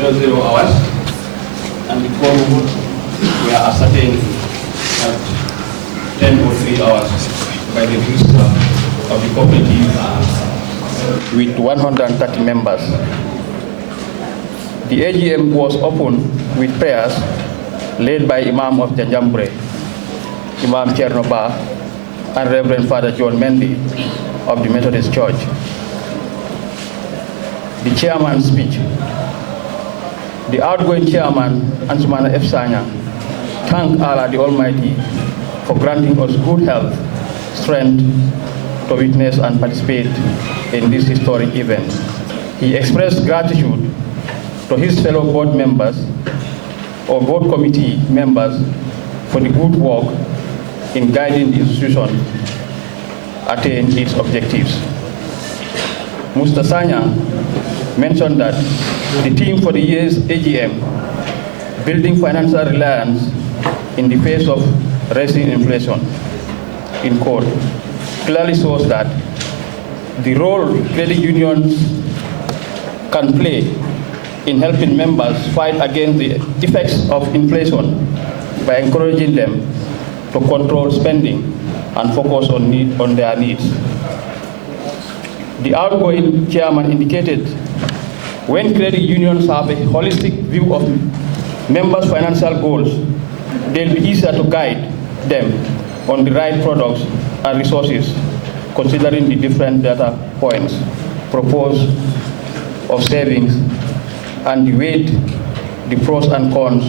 00 hours, and the quorum were ascertained at 10:03 hours by the registrar of the cooperative with 130 members. The AGM was opened with prayers led by Imam of Janjambre, Imam Chernoba, and Reverend Father John Mendy of the Methodist Church. The chairman's speech. The outgoing chairman, Ansumana F. Sanya, thanked Allah the Almighty for granting us good health, strength to witness and participate in this historic event. He expressed gratitude to his fellow board members or board committee members for the good work in guiding the institution attain its objectives. Mr. Sanya mentioned that the theme for the year's AGM, building financial reliance in the face of rising inflation, in quote, clearly shows that the role credit unions can play in helping members fight against the effects of inflation by encouraging them to control spending and focus on their needs. The outgoing chairman indicated when credit unions have a holistic view of members' financial goals, they'll be easier to guide them on the right products and resources, considering the different data points proposed of savings and the weight, the pros and cons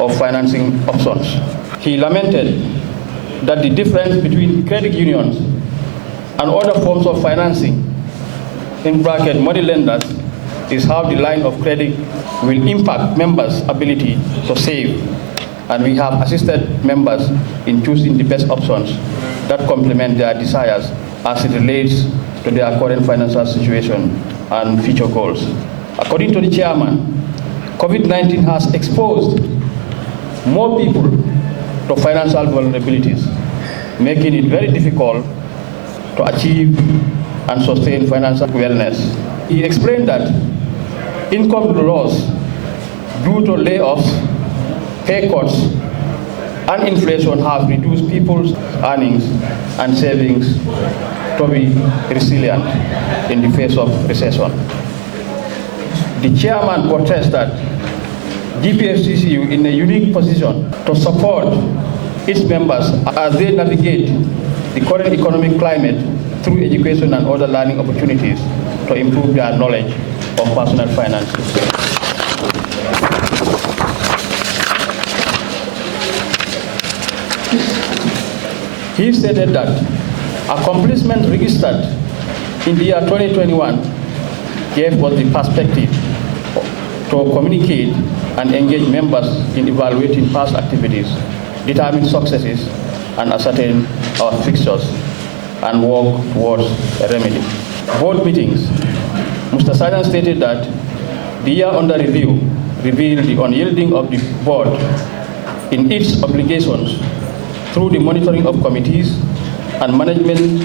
of financing options. He lamented that the difference between credit unions and other forms of financing, in bracket money lenders, is how the line of credit will impact members' ability to save, and we have assisted members in choosing the best options that complement their desires as it relates to their current financial situation and future goals. According to the chairman, COVID-19 has exposed more people to financial vulnerabilities, making it very difficult to achieve and sustain financial wellness. He explained that income loss due to layoffs, pay cuts, and inflation have reduced people's earnings and savings to be resilient in the face of recession. The chairman protested that GPFCCU in a unique position to support its members as they navigate the current economic climate through education and other learning opportunities to improve their knowledge of personal finances. He stated that accomplishments registered in the year 2021 gave us the perspective to communicate and engage members in evaluating past activities, determine successes, and ascertain our fixtures and work towards a remedy. Board meetings. Mr. Sajan stated that the year under review revealed the unyielding of the board in its obligations through the monitoring of committees and management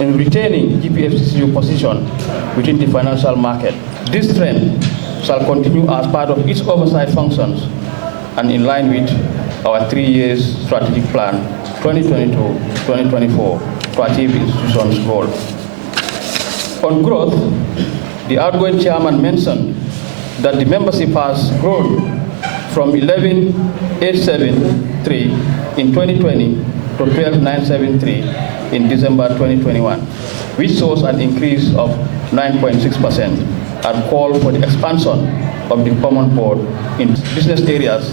in retaining GPFCCU position within the financial market. This trend shall continue as part of its oversight functions and in line with our 3-year strategic plan 2022-2024 to achieve the institution's goal. On growth, the outgoing chairman mentioned that the membership has grown from 11,873 in 2020 to 12,973 in December 2021, which shows an increase of 9.6%, and called for the expansion of the common board in business areas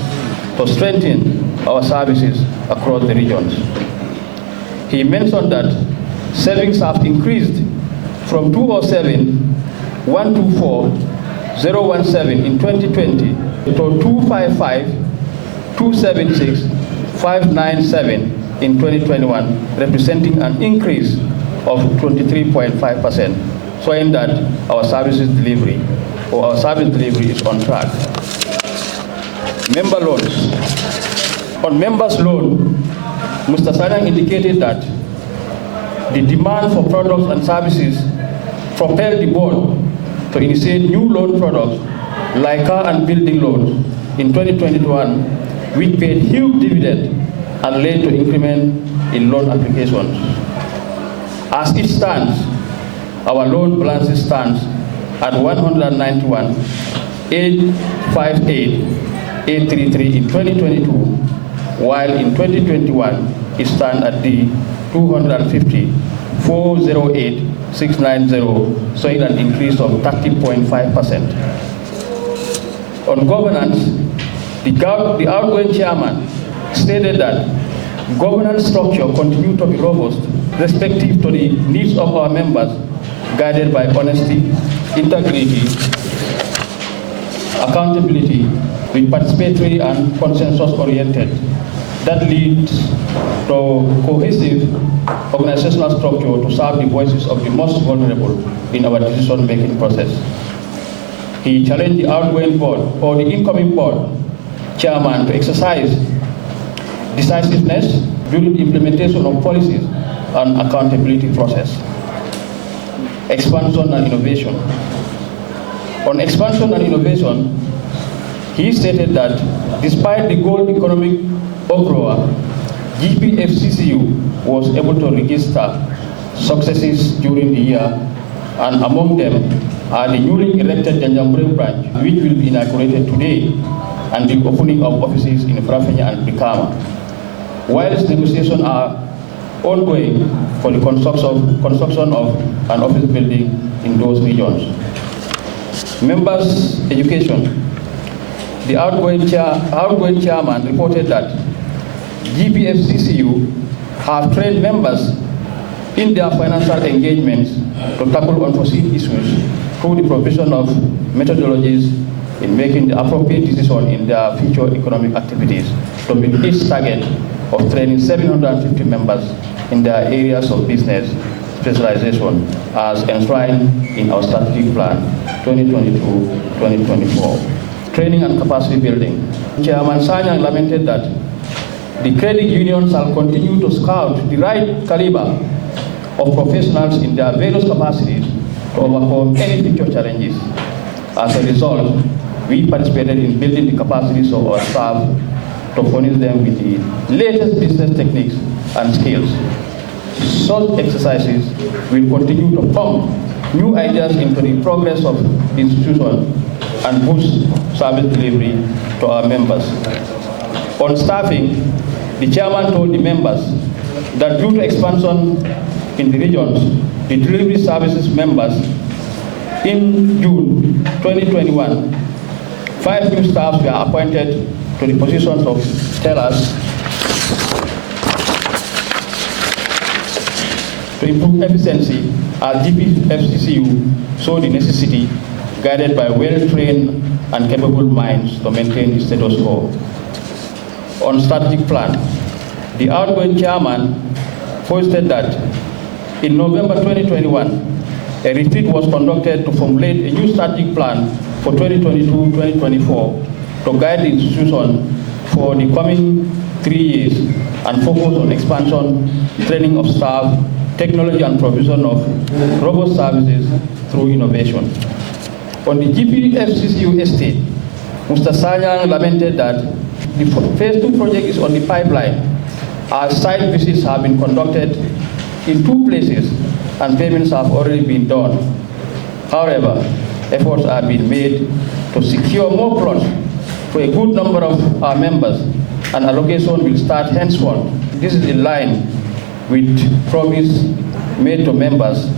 to strengthen our services across the regions. He mentioned that savings have increased from 207,124,017 in 2020 to 255,276,597 in 2021, representing an increase of 23.5%, showing that our service delivery is on track. Member loans. On members' loan, Mr. Sadan indicated that the demand for products and services propelled the board to initiate new loan products like car and building loans in 2021, which paid huge dividend and led to increment in loan applications. As it stands, our loan balance stands at 191,858,833 in 2022, while in 2021 it stands at the 250,408,690, showing an increase of 30.5%. On governance, the outgoing chairman stated that governance structure continues to be robust, respective to the needs of our members, guided by honesty, integrity, accountability, with participatory and consensus-oriented. That leads to cohesive organizational structure to serve the voices of the most vulnerable in our decision-making process. He challenged the outgoing board or the incoming board chairman to exercise decisiveness during the implementation of policies and accountability process. Expansion and innovation. On expansion and innovation, he stated that despite the gold economic uproar, GPFCCU was able to register successes during the year, and among them are the newly erected Janjambure branch, which will be inaugurated today, and the opening of offices in Frafenya and Brikama. Whilst negotiations are ongoing for the construction of an office building in those regions. Members' education. The outgoing chairman reported that GPFCCU have trained members in their financial engagements to tackle unforeseen issues through the provision of methodologies in making the appropriate decision in their future economic activities to meet its target of training 750 members in their areas of business specialization as enshrined in our strategic plan 2022-2024. Training and capacity building. Chairman Sanyang lamented that the credit unions shall continue to scout the right caliber of professionals in their various capacities to overcome any future challenges. As a result, we participated in building the capacities of our staff to furnish them with the latest business techniques and skills. Such exercises will continue to pump new ideas into the progress of the institution and boost service delivery to our members. On staffing, the chairman told the members that due to expansion in the regions, the delivery services members in June 2021, 5 new staffs were appointed to the positions of tellers to improve efficiency as GPFCCU saw the necessity, guided by well-trained and capable minds, to maintain the status quo. On strategic plan, the outgoing chairman posted that in November 2021, a retreat was conducted to formulate a new strategic plan for 2022-2024 to guide the institution for the coming 3 years and focus on expansion, training of staff, technology and provision of robust services through innovation. On the GPFCCU estate, Mr. Sanyang lamented that the phase 2 project is on the pipeline as site visits have been conducted in 2 places and payments have already been done. However, efforts are being made to secure more plots for a good number of our members, and allocation will start henceforth. This is in line with promise made to members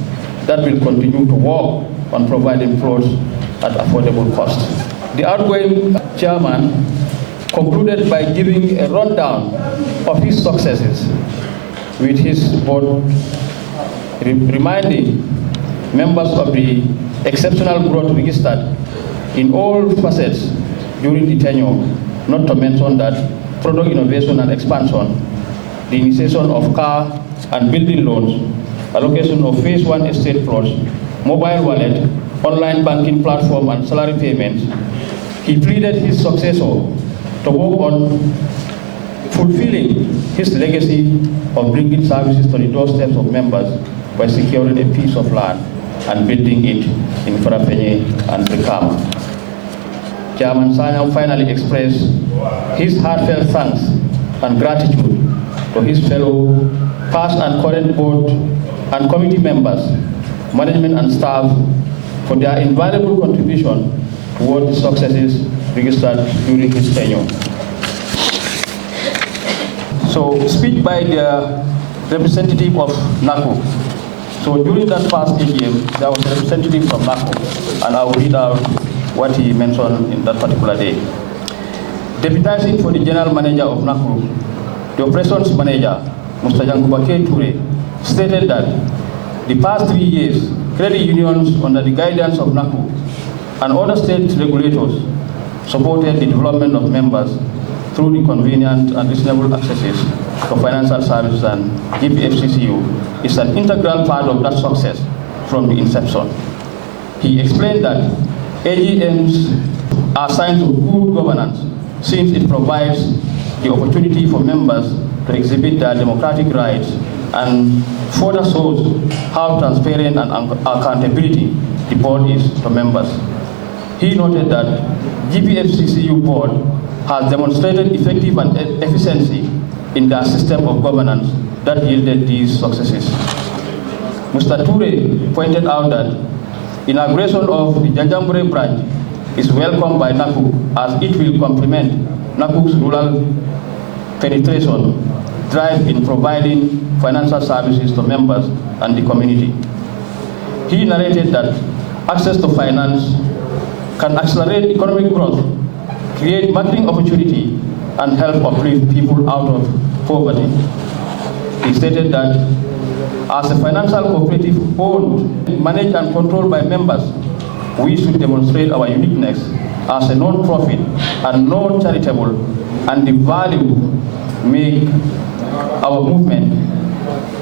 that will continue to work on providing plots at affordable cost. The outgoing chairman concluded by giving a rundown of his successes with his board, reminding members of the exceptional growth registered in all facets during the tenure, not to mention that product innovation and expansion, the initiation of car and building loans, allocation of phase 1 estate plots, mobile wallet, online banking platform and salary payments. He pleaded his successor to work on fulfilling his legacy of bringing services to the doorsteps of members by securing a piece of land and building it in Farafenye and Brikama. Chairman Sanyang finally expressed his heartfelt thanks and gratitude to his fellow past and current board and committee members, management and staff for their invaluable contribution toward the successes registered during his tenure. So, speech by the representative of NACCUG. So during that past AGM, there was a representative from NACCUG, and I will read out what he mentioned in that particular day. Deputizing for the General Manager of NACCUG, the Operations Manager, Mr. Yankuba K. Toure, stated that the past 3 years, credit unions under the guidance of NACCUG and other state regulators supported the development of members through the convenient and reasonable accesses to financial services, and GPFCCU is an integral part of that success from the inception. He explained that AGMs are signs of good governance since it provides the opportunity for members to exhibit their democratic rights and further shows how transparent and accountability the board is to members. He noted that GPFCCU board has demonstrated effective and efficiency in their system of governance that yielded these successes. Mr. Toure pointed out that inauguration of the Janjanbureh branch is welcomed by NACCUG as it will complement NACCUG's rural penetration drive in providing financial services to members and the community. He narrated that access to finance can accelerate economic growth, create marketing opportunity, and help uplift people out of poverty. He stated that as a financial cooperative owned, managed, and controlled by members, we should demonstrate our uniqueness as a non-profit and non-charitable, and the value make our movement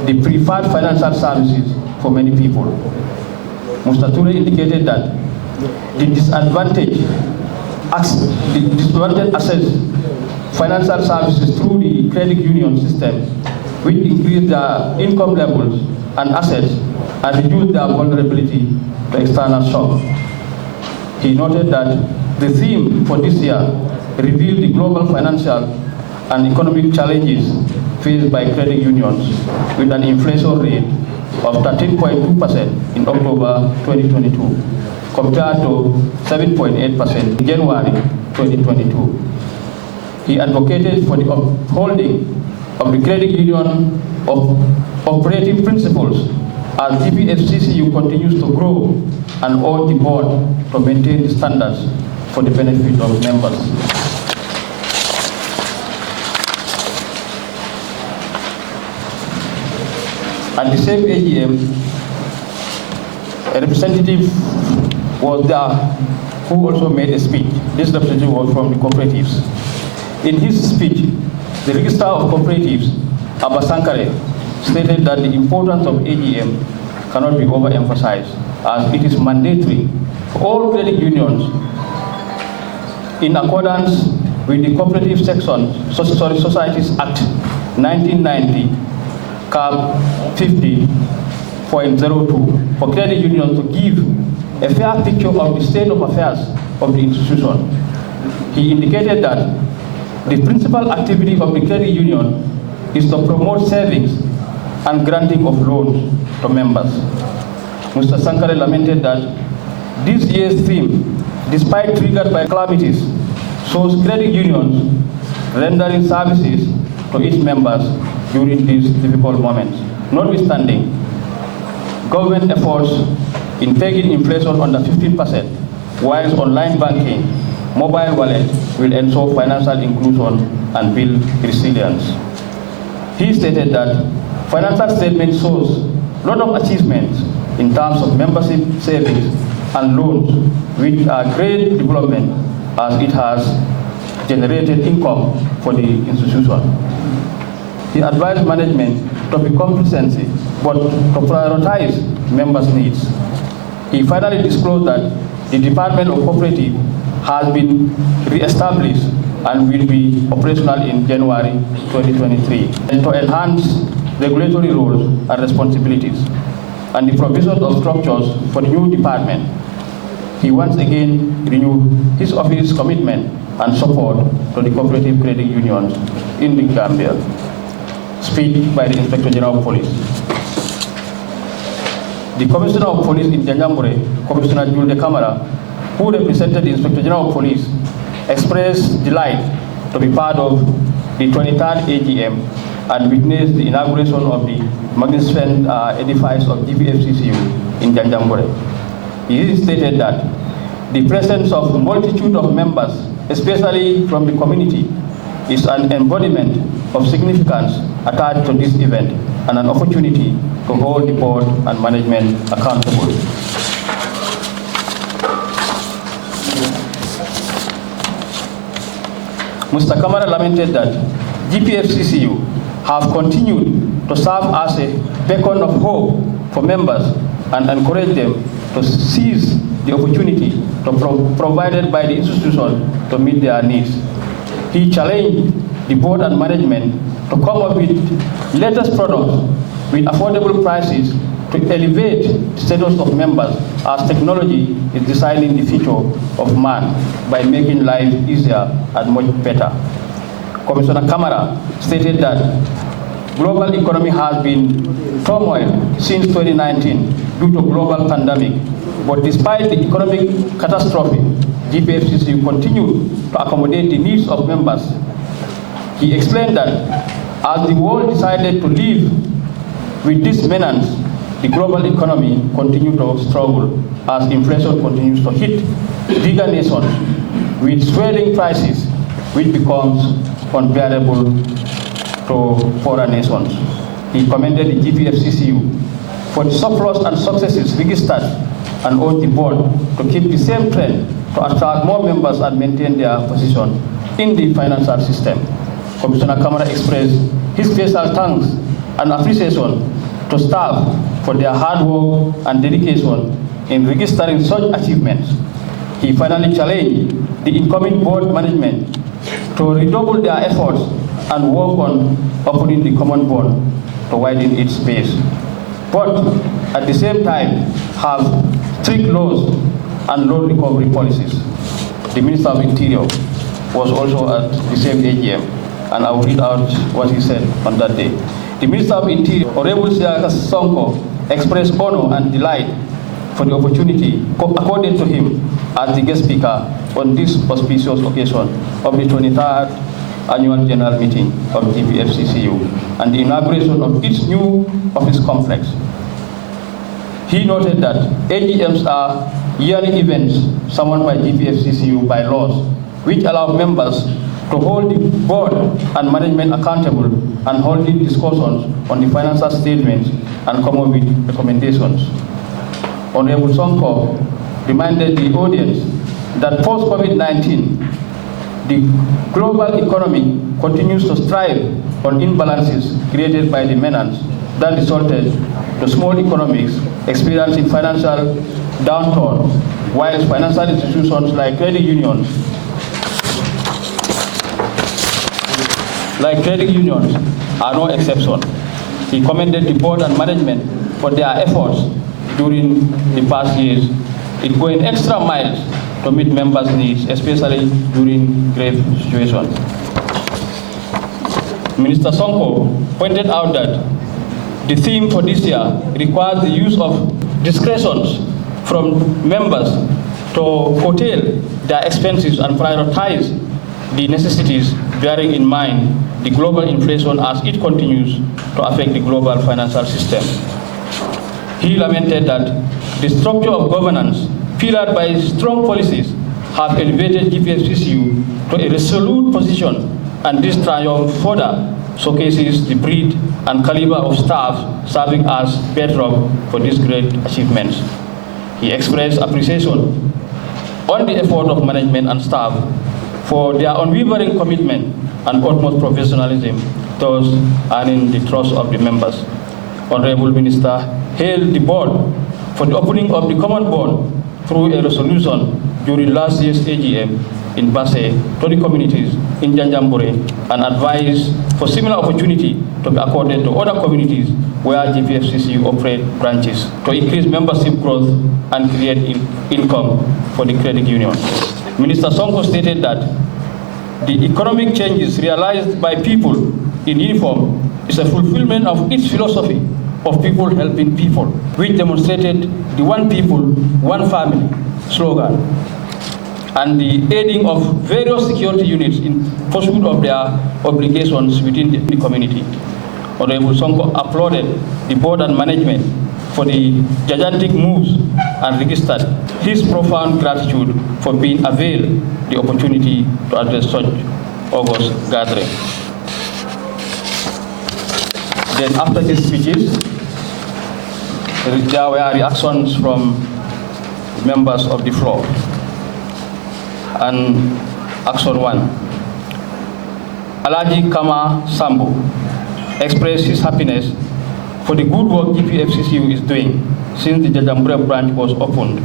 the preferred financial services for many people. Mr. Toure indicated that the disadvantaged access financial services through the credit union system, which increase their income levels and assets and reduce their vulnerability to external shock. He noted that the theme for this year revealed the global financial and economic challenges faced by credit unions with an inflation rate of 13.2% in October 2022 compared to 7.8% in January 2022. He advocated for the upholding of the credit union of operating principles as GPFCCU continues to grow, and urged the board to maintain the standards for the benefit of members. At the same AGM, a representative was there who also made a speech. This representative was from the cooperatives. In his speech, the Registrar of Cooperatives, Abba Sankare, stated that the importance of AGM cannot be overemphasized, as it is mandatory for all credit unions in accordance with the Cooperative Societies Act 1990, Cap 50.02, for credit unions to give a fair picture of the state of affairs of the institution. He indicated that the principal activity of the credit union is to promote savings and granting of loans to members. Mr. Sankare lamented that this year's theme, despite triggered by calamities, shows credit unions rendering services to its members during these difficult moments. Notwithstanding, government efforts in pegging inflation under 15%, whilst online banking, mobile wallet will ensure financial inclusion and build resilience. He stated that financial statement shows a lot of achievements in terms of membership savings and loans, which are great development as it has generated income for the institution. He advised management to be comprehensive, but to prioritize members' needs. He finally disclosed that the Department of Cooperative has been re-established and will be operational in January 2023, and to enhance regulatory roles and responsibilities, and the provision of structures for the new department. he once again renewed his office's commitment and support to the cooperative credit unions in the Gambia. Speech by the Inspector General of Police. The Commissioner of Police in Janjambure, Commissioner Julde Camara, who represented the Inspector General of Police, expressed delight to be part of the 23rd AGM and witness the inauguration of the magnificent edifice of GPFCCU in Janjambure. He stated that the presence of a multitude of members, especially from the community, is an embodiment of significance attached to this event and an opportunity to hold the board and management accountable. Mr. Kamara lamented that GPFCCU have continued to serve as a beacon of hope for members and encourage them to seize the opportunity provided by the institution to meet their needs. He challenged the board and management to come up with latest products with affordable prices to elevate the status of members as technology is designing the future of man by making life easier and much better. Commissioner Kamara stated that global economy has been turmoil since 2019 due to global pandemic, but despite the economic catastrophe, GPFCCU continued to accommodate the needs of members. He explained that as the world decided to live with this menace, the global economy continued to struggle as inflation continues to hit bigger nations with swelling prices, which becomes unbearable to poorer nations. He commended the GPFCCU for the surplus and successes registered and urged the board to keep the same trend to attract more members and maintain their position in the financial system. Commissioner Kamara expressed his special thanks and appreciation to staff for their hard work and dedication in registering such achievements. He finally challenged the incoming board management to redouble their efforts and work on opening the common board to widen its base, but at the same time have strict laws and loan recovery policies. The Minister of Interior was also at the same AGM, and I will read out what he said on that day. The Minister of Interior, Honorable Seyka Sonko, expressed honor and delight for the opportunity accorded to him as the guest speaker on this auspicious occasion of the 23rd Annual General Meeting of GPFCCU and the inauguration of its new office complex. He noted that AGMs are yearly events summoned by GPFCCU by laws, which allow members to hold the board and management accountable and holding discussions on the financial statements and come up with recommendations. Honorable Sonko reminded the audience that post-COVID-19, the global economy continues to strive on imbalances created by the menace that resulted to small economies experiencing financial downturn, while financial institutions like credit unions are no exception. He commended the board and management for their efforts during the past years in going extra miles to meet members' needs, especially during grave situations. Minister Sonko pointed out that the theme for this year requires the use of discretions from members to curtail their expenses and prioritize the necessities, bearing in mind the global inflation as it continues to affect the global financial system. He lamented that the structure of governance, pillared by strong policies, have elevated GPFCCU to a resolute position, and this triumph further showcases the breed and caliber of staff serving as bedrock for these great achievements. He expressed appreciation on the effort of management and staff for their unwavering commitment and utmost professionalism, thus earning the trust of the members. Honorable Minister hailed the board for the opening of the common board through a resolution during last year's AGM in Basse to the communities in Janjambure and advised for similar opportunity to be accorded to other communities where GPFCCU operate branches to increase membership growth and create income for the credit union. Minister Sonko stated that the economic changes realized by people in uniform is a fulfillment of its philosophy of people helping people, which demonstrated the one people, one family slogan, and the aiding of various security units in pursuit of their obligations within the community. Honorable Sonko applauded the board and management for the gigantic moves and registered his profound gratitude for being availed the opportunity to address such August gathering. Then after these speeches, there were reactions from members of the floor. And action 1. Alaji Kama Sambu expressed his happiness for the good work GPFCCU is doing since the Jajambure branch was opened,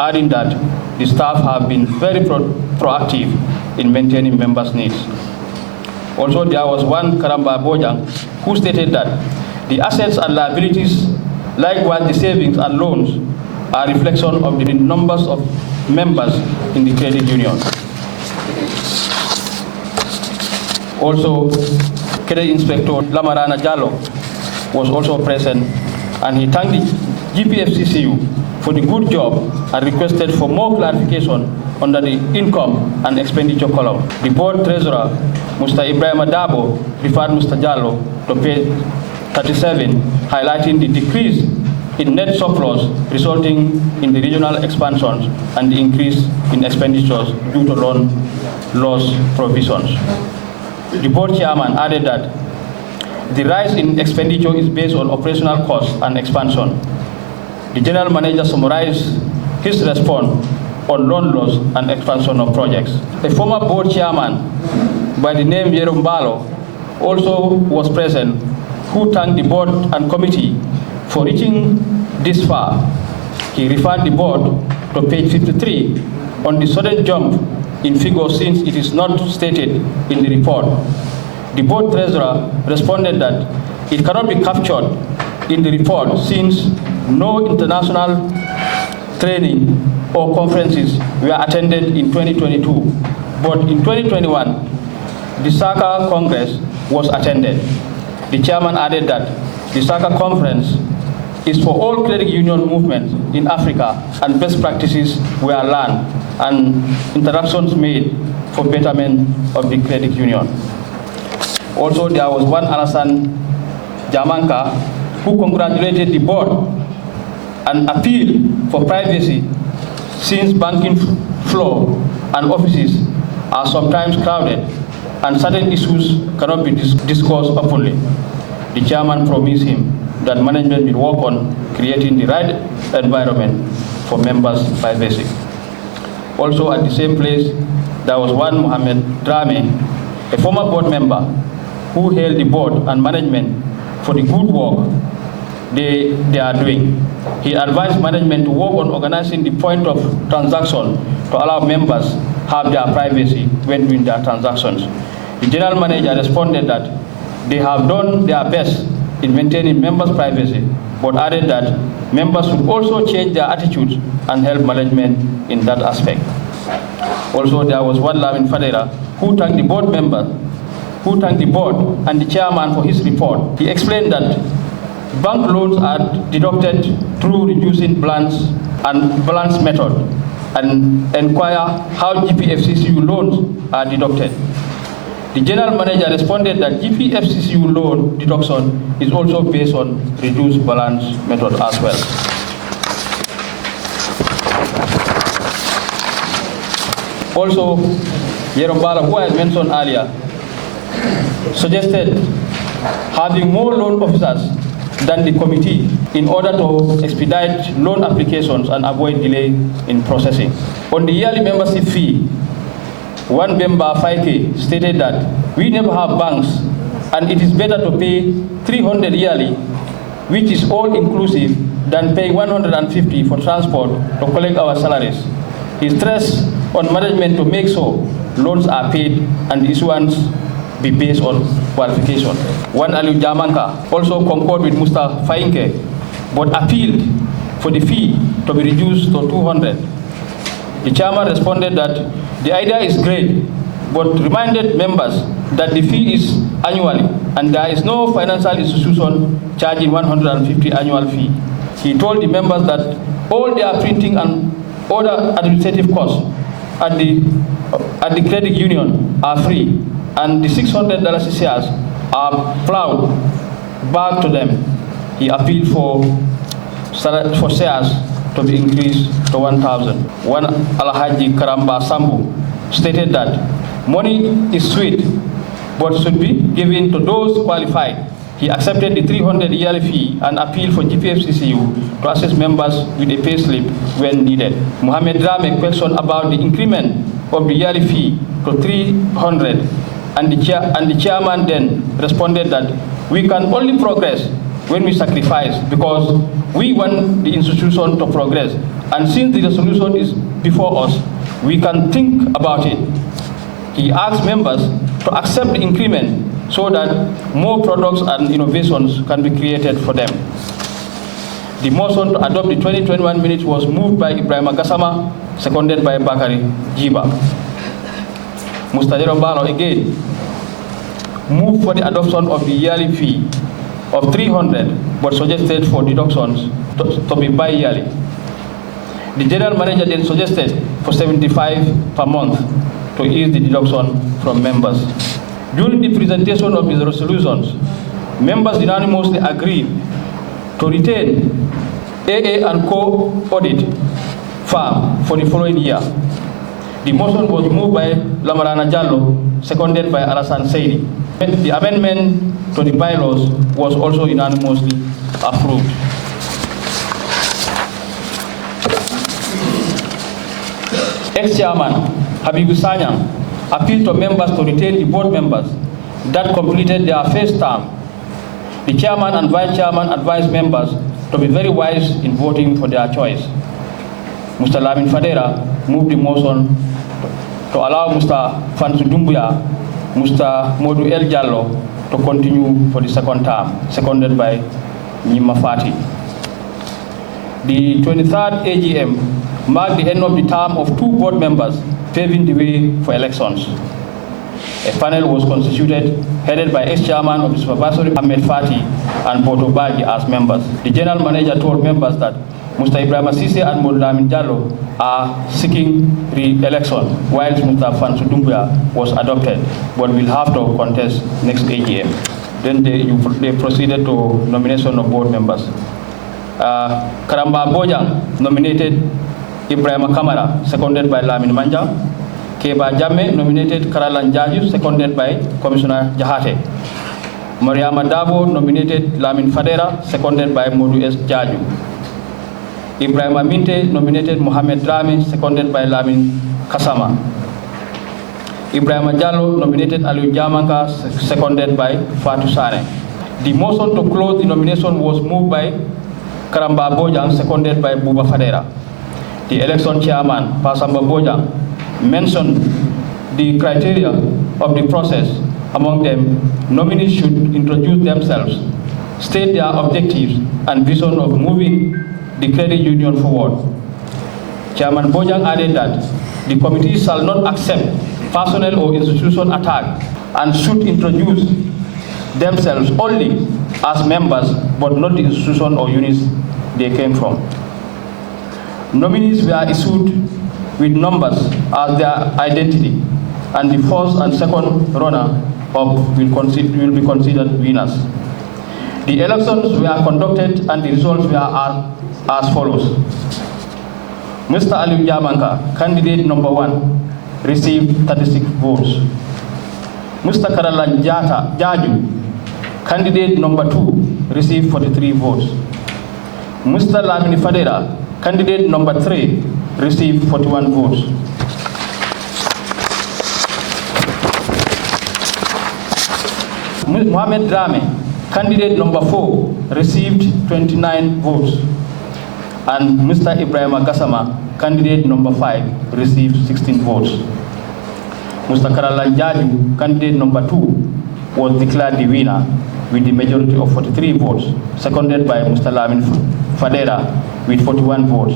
adding that the staff have been very proactive in maintaining members' needs. Also, there was one Karamba Bojang who stated that the assets and liabilities, likewise the savings and loans, are a reflection of the numbers of members in the credit union. Also, Credit Inspector Lamarana Jallo was also present, and he thanked the GPFCCU for the good job and requested for more clarification under the income and expenditure column. The board treasurer, Mr. Ibrahim Adabo, referred Mr. Jallo to page 37, highlighting the decrease in net surplus resulting in the regional expansions and the increase in expenditures due to loan loss provisions. The board chairman added that the rise in expenditure is based on operational costs and expansion. The general manager summarized his response on loan loss and expansion of projects. A former board chairman by the name Yerumbalo also was present, who thanked the board and committee for reaching this far. He referred the board to page 53 on the sudden jump in figures since it is not stated in the report. The board treasurer responded that it cannot be captured in the report since no international training or conferences were attended in 2022, but in 2021, the SACA Congress was attended. The chairman added that the SACA conference is for all credit union movements in Africa, and best practices were learned and interactions made for betterment of the credit union. Also, there was one Alasan Jamanka who congratulated the board and appealed for privacy since banking floor and offices are sometimes crowded and certain issues cannot be discussed openly. The chairman promised him that management will work on creating the right environment for members' privacy. Also at the same place, there was one Mohammed Drame, a former board member, who hailed the board and management for the good work they are doing. He advised management to work on organizing the point of transaction to allow members have their privacy when doing their transactions. The general manager responded that they have done their best in maintaining members' privacy, but added that members should also change their attitudes and help management in that aspect. Also, there was one Lamin Fadera who thanked the board and the chairman for his report. He explained that bank loans are deducted through reducing balance and balance method, and inquire how GPFCCU loans are deducted. The general manager responded that GPFCCU loan deduction is also based on reduced balance method as well. Also, Yerombala, who I mentioned earlier, suggested having more loan officers than the committee in order to expedite loan applications and avoid delay in processing. On the yearly membership fee, one member, 5K, stated that we never have banks and it is better to pay 300 yearly, which is all inclusive, than pay 150 for transport to collect our salaries. He stressed on management to make sure loans are paid and issuance be based on qualification. One Aliu Jamanka also concurred with Mr. Fainke, but appealed for the fee to be reduced to 200. The chairman responded that the idea is great, but reminded members that the fee is annually and there is no financial institution charging 150 annual fee. He told the members that all their printing and other administrative costs at the credit union are free, and the $600 shares are plowed back to them. He appealed for shares to be increased to 1,000. One Alhaji Karamba Sambu stated that money is sweet, but should be given to those qualified. He accepted the 300 yearly fee and appealed for GPFCCU to assist members with a pay slip when needed. Mohamed Rame questioned about the increment of the yearly fee to 300, and the chairman then responded that we can only progress when we sacrifice, because we want the institution to progress, and since the resolution is before us, we can think about it. He asked members to accept the increment so that more products and innovations can be created for them. The motion to adopt the 2021 minutes was moved by Ibrahim Gassama, seconded by Bakari Jiba. Mr. Balo again moved for the adoption of the yearly fee of 300, but suggested for deductions to be bi-yearly. The general manager then suggested for 75 per month to ease the deduction from members. During the presentation of these resolutions, members unanimously agreed to retain AA and Co-operative firm for the following year. The motion was moved by Lamarana Jallo, seconded by Alassane Seydi. The amendment to the bylaws was also unanimously approved. Ex-chairman Habibu Sanyang appealed to members to retain the board members that completed their first term. The chairman and vice chairman advised members to be very wise in voting for their choice. Mr. Lamin Fadera moved the motion to allow Mr. Fansu Dumbuya, Mr. Modu El Jallo to continue for the second term, seconded by Nyima Fati. The 23rd AGM marked the end of the term of 2 board members, paving the way for elections. A panel was constituted, headed by ex-chairman of the supervisory Ahmed Fati and Boto Baji as members. The general manager told members that Mr. Ibrahim Sise and Moulamin Jallo are seeking re-election, whilst Mr. Fansu Dumbuya was adopted, but will have to contest next AGM. Then they proceeded to nomination of board members. Karamba Bojang nominated Ibrahim Kamara, seconded by Lamin Manja. Keba Jamme nominated Karalan Jaju, seconded by Commissioner Singhateh. Mariama Dabo nominated Lamin Fadera, seconded by Modu S. Jaju. Ibrahim Aminte nominated Mohamed Rami, seconded by Lamin Kasama. Ibrahim Jallo nominated Aliu Jamanka, seconded by Fatou Sane. The motion to close the nomination was moved by Karamba Bojang, seconded by Buba Fadera. The election chairman, Pasamba Bojang, mentioned the criteria of the process. Among them, nominees should introduce themselves, state their objectives and vision of moving the credit union forward. Chairman Bojang added that the committee shall not accept personnel or institution attack and should introduce themselves only as members, but not the institution or units they came from. Nominees were issued with numbers as their identity, and the first and second runner-up will be considered winners. The elections were conducted and the results were as follows. Mr. Aliu Jamanka, candidate number 1, received 36 votes. Mr. Karalan Jaju, candidate number 2, received 43 votes. Mr. Lamini Fadera, candidate number 3, received 41 votes. Mohamed Rame, candidate number 4, received 29 votes. And Mr. Ibrahim Gassama, candidate number 5, received 16 votes. Mr. Karalanjaju, candidate number 2, was declared the winner with the majority of 43 votes, seconded by Mr. Lamin Fadera with 41 votes,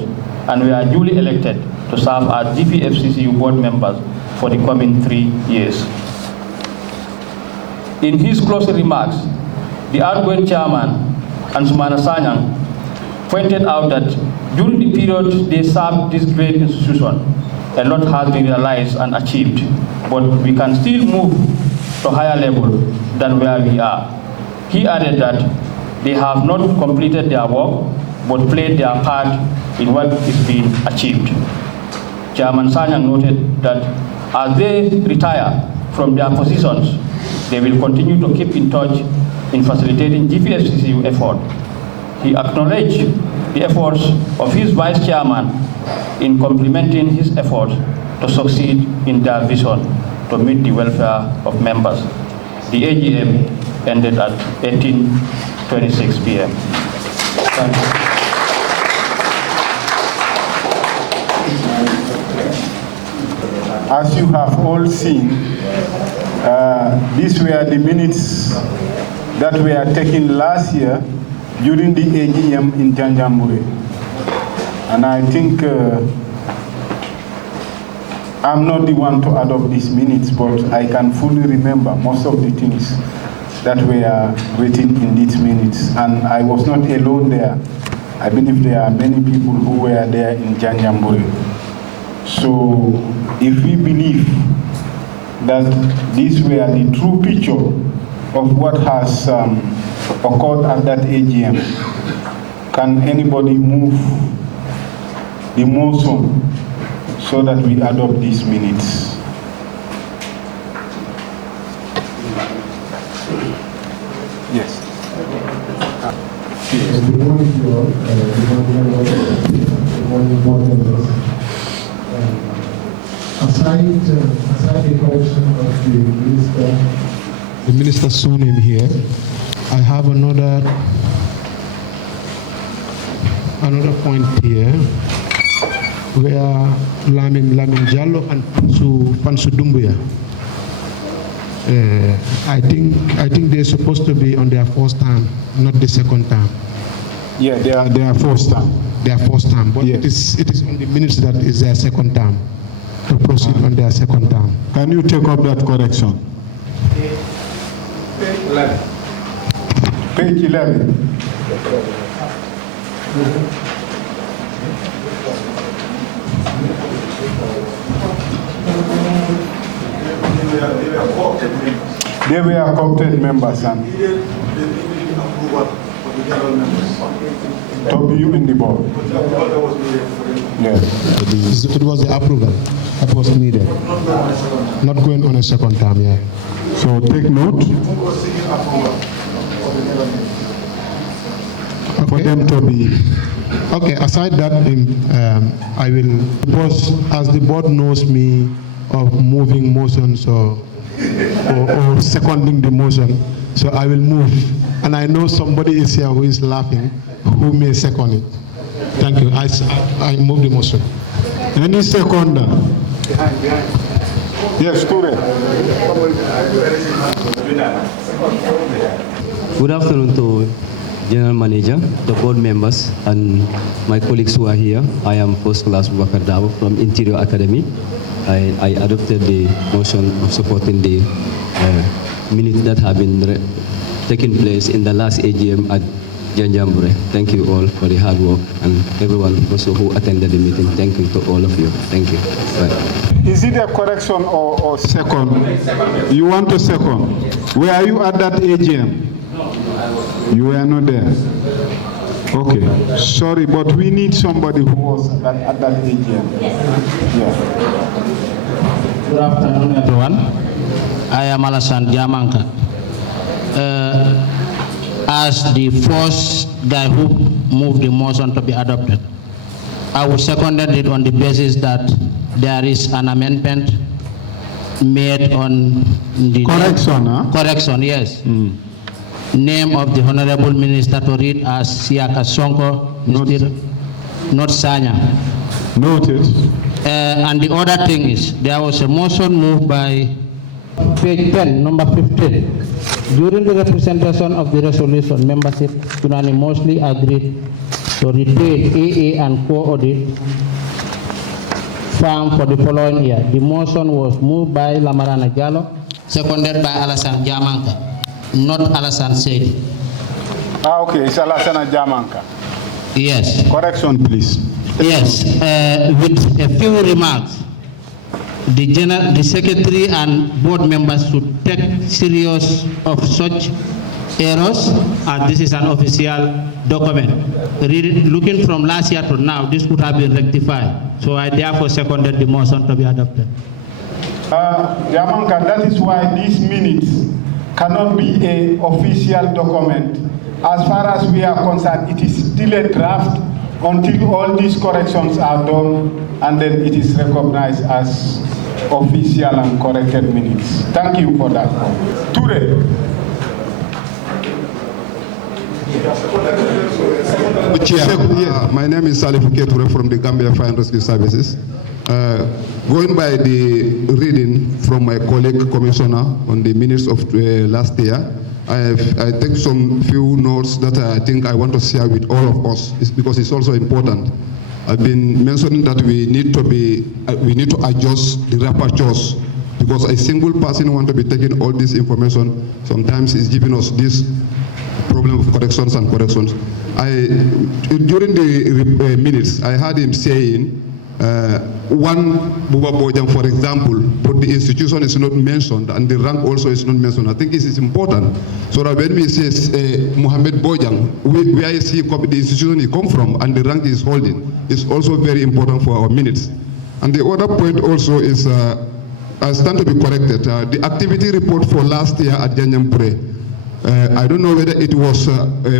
and we are duly elected to serve as GPFCCU board members for the coming 3 years. In his closing remarks, the outgoing chairman, Ansumana Sanyang, pointed out that during the period they served this great institution, a lot has been realized and achieved, but we can still move to a higher level than where we are. He added that they have not completed their work, but played their part in what is being achieved. Chairman Sanyang noted that as they retire from their positions, they will continue to keep in touch in facilitating GPFCCU effort. He acknowledged the efforts of his vice chairman in complementing his efforts to succeed in their vision to meet the welfare of members. The AGM ended at 18:26 p.m. Thank you. As you have all seen, these were the minutes that were taken last year during the AGM in Janjambure. And I think I'm not the one to adopt these minutes, but I can fully remember most of the things that were written in these minutes. And I was not alone there. I believe there are many people who were there in Janjambure. So if we believe that these were the true picture of what has occurred at that AGM, can anybody move the motion so that we adopt these minutes? Yes. Good morning to all. Good morning, board members. Aside the correction of the minister's surname here, I have another point here where Lamin Jallo and Pansu Dumbuya. I think they're supposed to be on their first term, not the second term. Yeah, they are first term. They are first term, but yes. it is on the minutes that is their second term. To proceed on their second term. Can you take up that correction? Page 11. They were co-operative members and to be in the board. Yes. It was the approval that was needed. Not going on a second term, yeah. So take note. For them to be. Okay, aside that, I will, because as the board knows me of moving motions or seconding the motion, so I will move. And I know somebody is here who is laughing, who may second it. Thank you. I move the motion. Any seconder? Yes, Ture. Good afternoon to General Manager, the board members, and my colleagues who are here. I am First Class Bubakar Dabo from Interior Academy. I adopted the motion of supporting the minutes that have been taking place in the last AGM at Janjambure. Thank you all for the hard work, and everyone also who attended the meeting. Thank you to all of you. Thank you. Bye. Is it a correction or second? You want to second? Were you at that AGM? You were not there. Okay. Sorry, but we need somebody who was at that AGM. Yeah. Good afternoon, everyone. I am Alassane Diamanka. As the first guy who moved the motion to be adopted, I would second it on the basis that there is an amendment made on the correction, correction, yes. Name of the Honorable Minister to read as Seyka Sonko, not Sanya. Noted. And the other thing is, there was a motion moved by page 10, number 15. During the representation of the resolution, membership unanimously agreed to retain AA and co-audit firm for the following year. The motion was moved by Lamarana Jallo, seconded by Alassane Jamanka, not Alassane Seydi. Okay, it's Alassane Jamanka. Yes. Correction, please. Yes, with a few remarks. The secretary and board members should take serious of such errors, as this is an official document. Looking from last year to now, this could have been rectified. So I therefore seconded the motion to be adopted. Yamanka, that is why these minutes cannot be an official document. As far as we are concerned, it is still a draft until all these corrections are done, and then it is recognized as official and corrected minutes. Thank you for that. Ture. My name is Salif Keture from the Gambia Fire and Rescue Services. Going by the reading from my colleague commissioner on the minutes of last year, I take some few notes that I think I want to share with all of us, because it's also important. I've been mentioning that we need to adjust the rapporteurs, because a single person want to be taking all this information. Sometimes it's giving us this problem of corrections and corrections. During the minutes, I heard him saying one Buba Bojang, for example, but the institution is not mentioned and the rank also is not mentioned. I think this is important. So that when we say Mohammed Bojang, where is he, the institution he come from and the rank he is holding, is also very important for our minutes. And the other point also is, I stand to be corrected, the activity report for last year at Janyampure, I don't know whether it was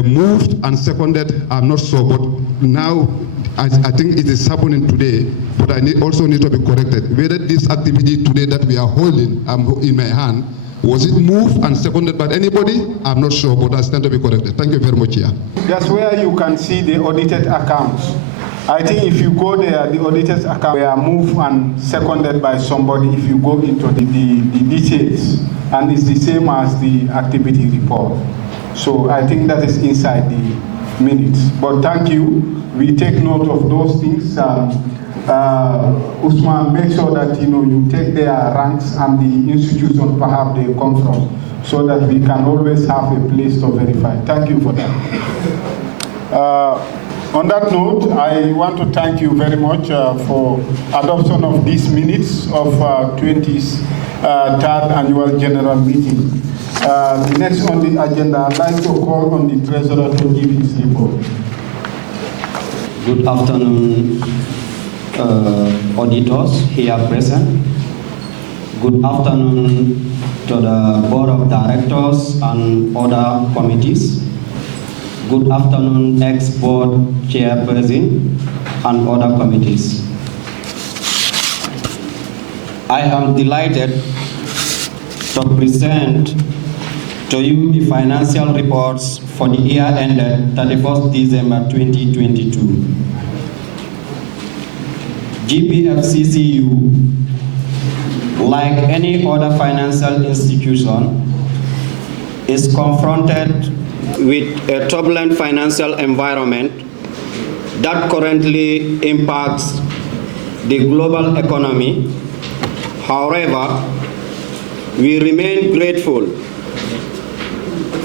moved and seconded, I'm not sure, but now I think it is happening today, but I also need to be corrected. Whether this activity today that we are holding in my hand, was it moved and seconded by anybody? I'm not sure, but I stand to be corrected. Thank you very much, yeah. That's where you can see the audited accounts. I think if you go there, the audited accounts were moved and seconded by somebody if you go into the details, and it's the same as the activity report. So I think that is inside the minutes. But thank you. We take note of those things. Usman, make sure that you take their ranks and the institution perhaps they come from, so that we can always have a place to verify. Thank you for that. On that note, I want to thank you very much for adoption of these minutes of 23rd Annual General Meeting. The next on the agenda, I'd like to call on the Treasurer to give his report. Good afternoon, auditors here present. Good afternoon to the Board of Directors and other committees. Good afternoon, ex-board chairperson and other committees. I am delighted to present to you the financial reports for the year ended 31st December 2022. GPFCCU, like any other financial institution, is confronted with a turbulent financial environment that currently impacts the global economy. However, we remain grateful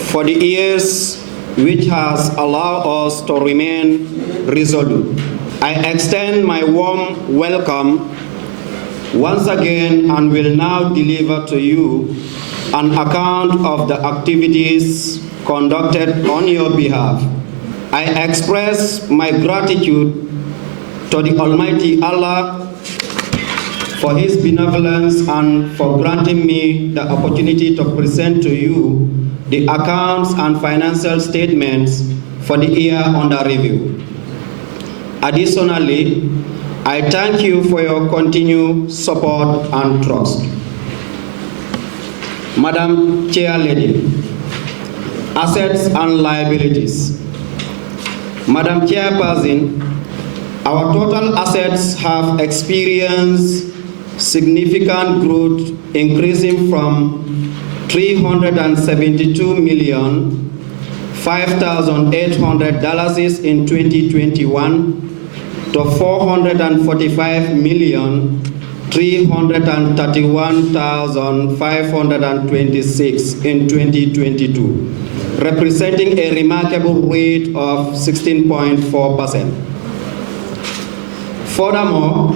for the years which has allowed us to remain resolute. I extend my warm welcome once again and will now deliver to you an account of the activities conducted on your behalf. I express my gratitude to the Almighty Allah for His benevolence and for granting me the opportunity to present to you the accounts and financial statements for the year under review. Additionally, I thank you for your continued support and trust. Madam Chair Lady, assets and liabilities. Madam Chairperson, Our total assets have experienced significant growth, increasing from $372,005,800 in 2021 to $445,331,526 in 2022, representing a remarkable rate of 16.4%. Furthermore,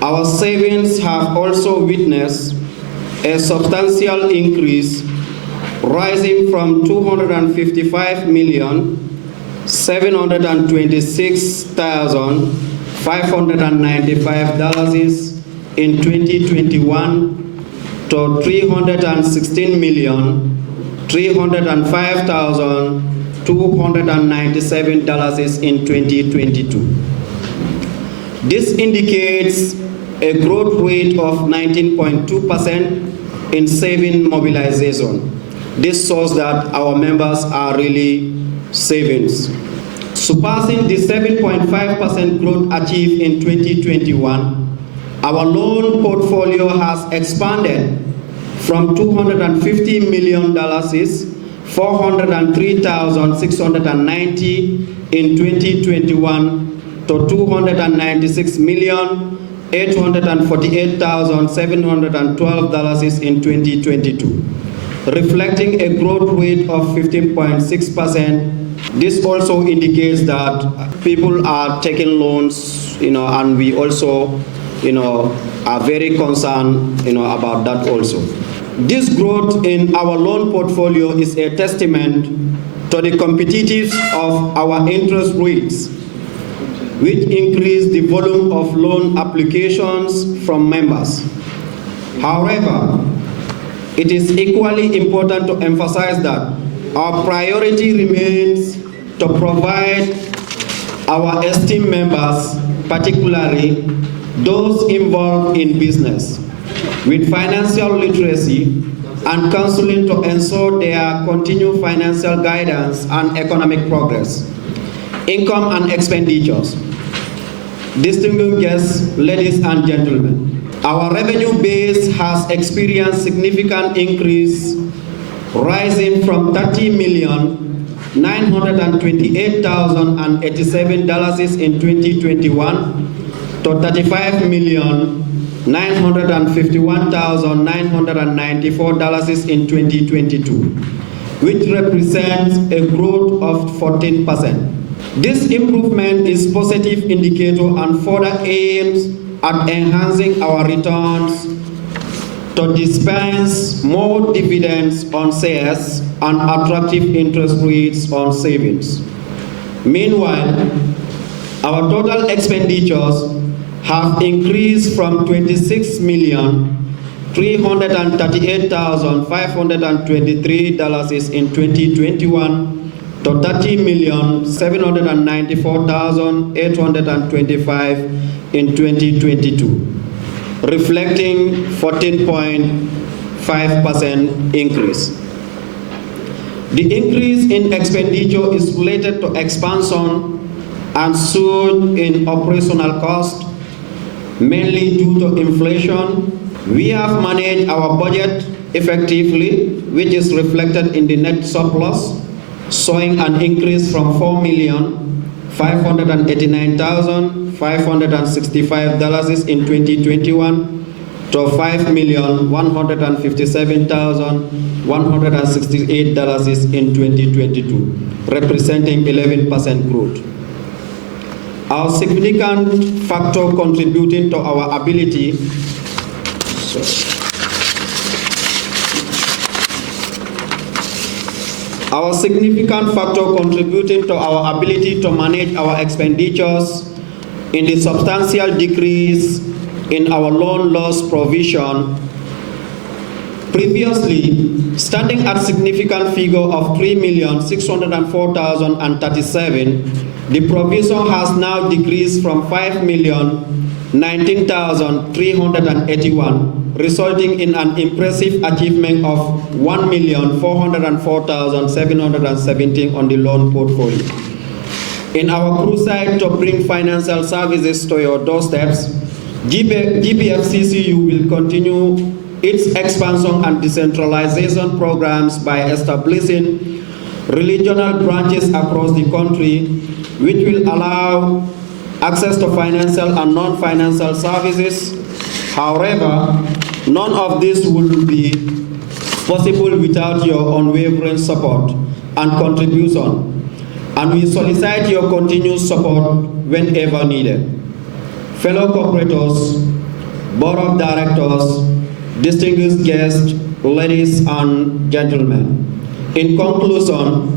our savings have also witnessed a substantial increase, rising from $255,726,595 in 2021 to $316,305,297 in 2022. This indicates a growth rate of 19.2% in saving mobilization. This shows that our members are really savings. Surpassing the 7.5% growth achieved in 2021, our loan portfolio has expanded from $250 million, $403,690 in 2021 to $296,848,712 in 2022, reflecting a growth rate of 15.6%. This also indicates that people are taking loans, and we also, are very concerned, about that also. This growth in our loan portfolio is a testament to the competitiveness of our interest rates, which increase the volume of loan applications from members. However, it is equally important to emphasize that our priority remains to provide our esteemed members, particularly those involved in business, with financial literacy and counseling to ensure their continued financial guidance and economic progress, income and expenditures. Distinguished guests, ladies and gentlemen, our revenue base has experienced significant increase, rising from $30,928,087 in 2021 to $35,951,994 in 2022, which represents a growth of 14%. This improvement is a positive indicator and further aims at enhancing our returns to dispense more dividends on shares and attractive interest rates on savings. Meanwhile, our total expenditures have increased from $26,338,523 in 2021 to $30,794,825 in 2022, reflecting 14.5% increase. The increase in expenditure is related to expansion and surge in operational costs, mainly due to inflation. We have managed our budget effectively, which is reflected in the net surplus, showing an increase from $4,589,565 in 2021 to $5,157,168 in 2022, representing 11% growth. Our significant factor contributing to our ability to manage our expenditures in the substantial decrease in our loan loss provision, previously standing at significant figure of $3,604,037, the provision has now decreased from $5,019,381, resulting in an impressive achievement of $1,404,717 on the loan portfolio. In our crusade to bring financial services to your doorsteps, GPFCCU will continue its expansion and decentralization programs by establishing regional branches across the country, which will allow access to financial and non-financial services. However, none of this will be possible without your unwavering support and contribution, and we solicit your continued support whenever needed. Fellow cooperators, board of directors, distinguished guests, ladies and gentlemen, in conclusion,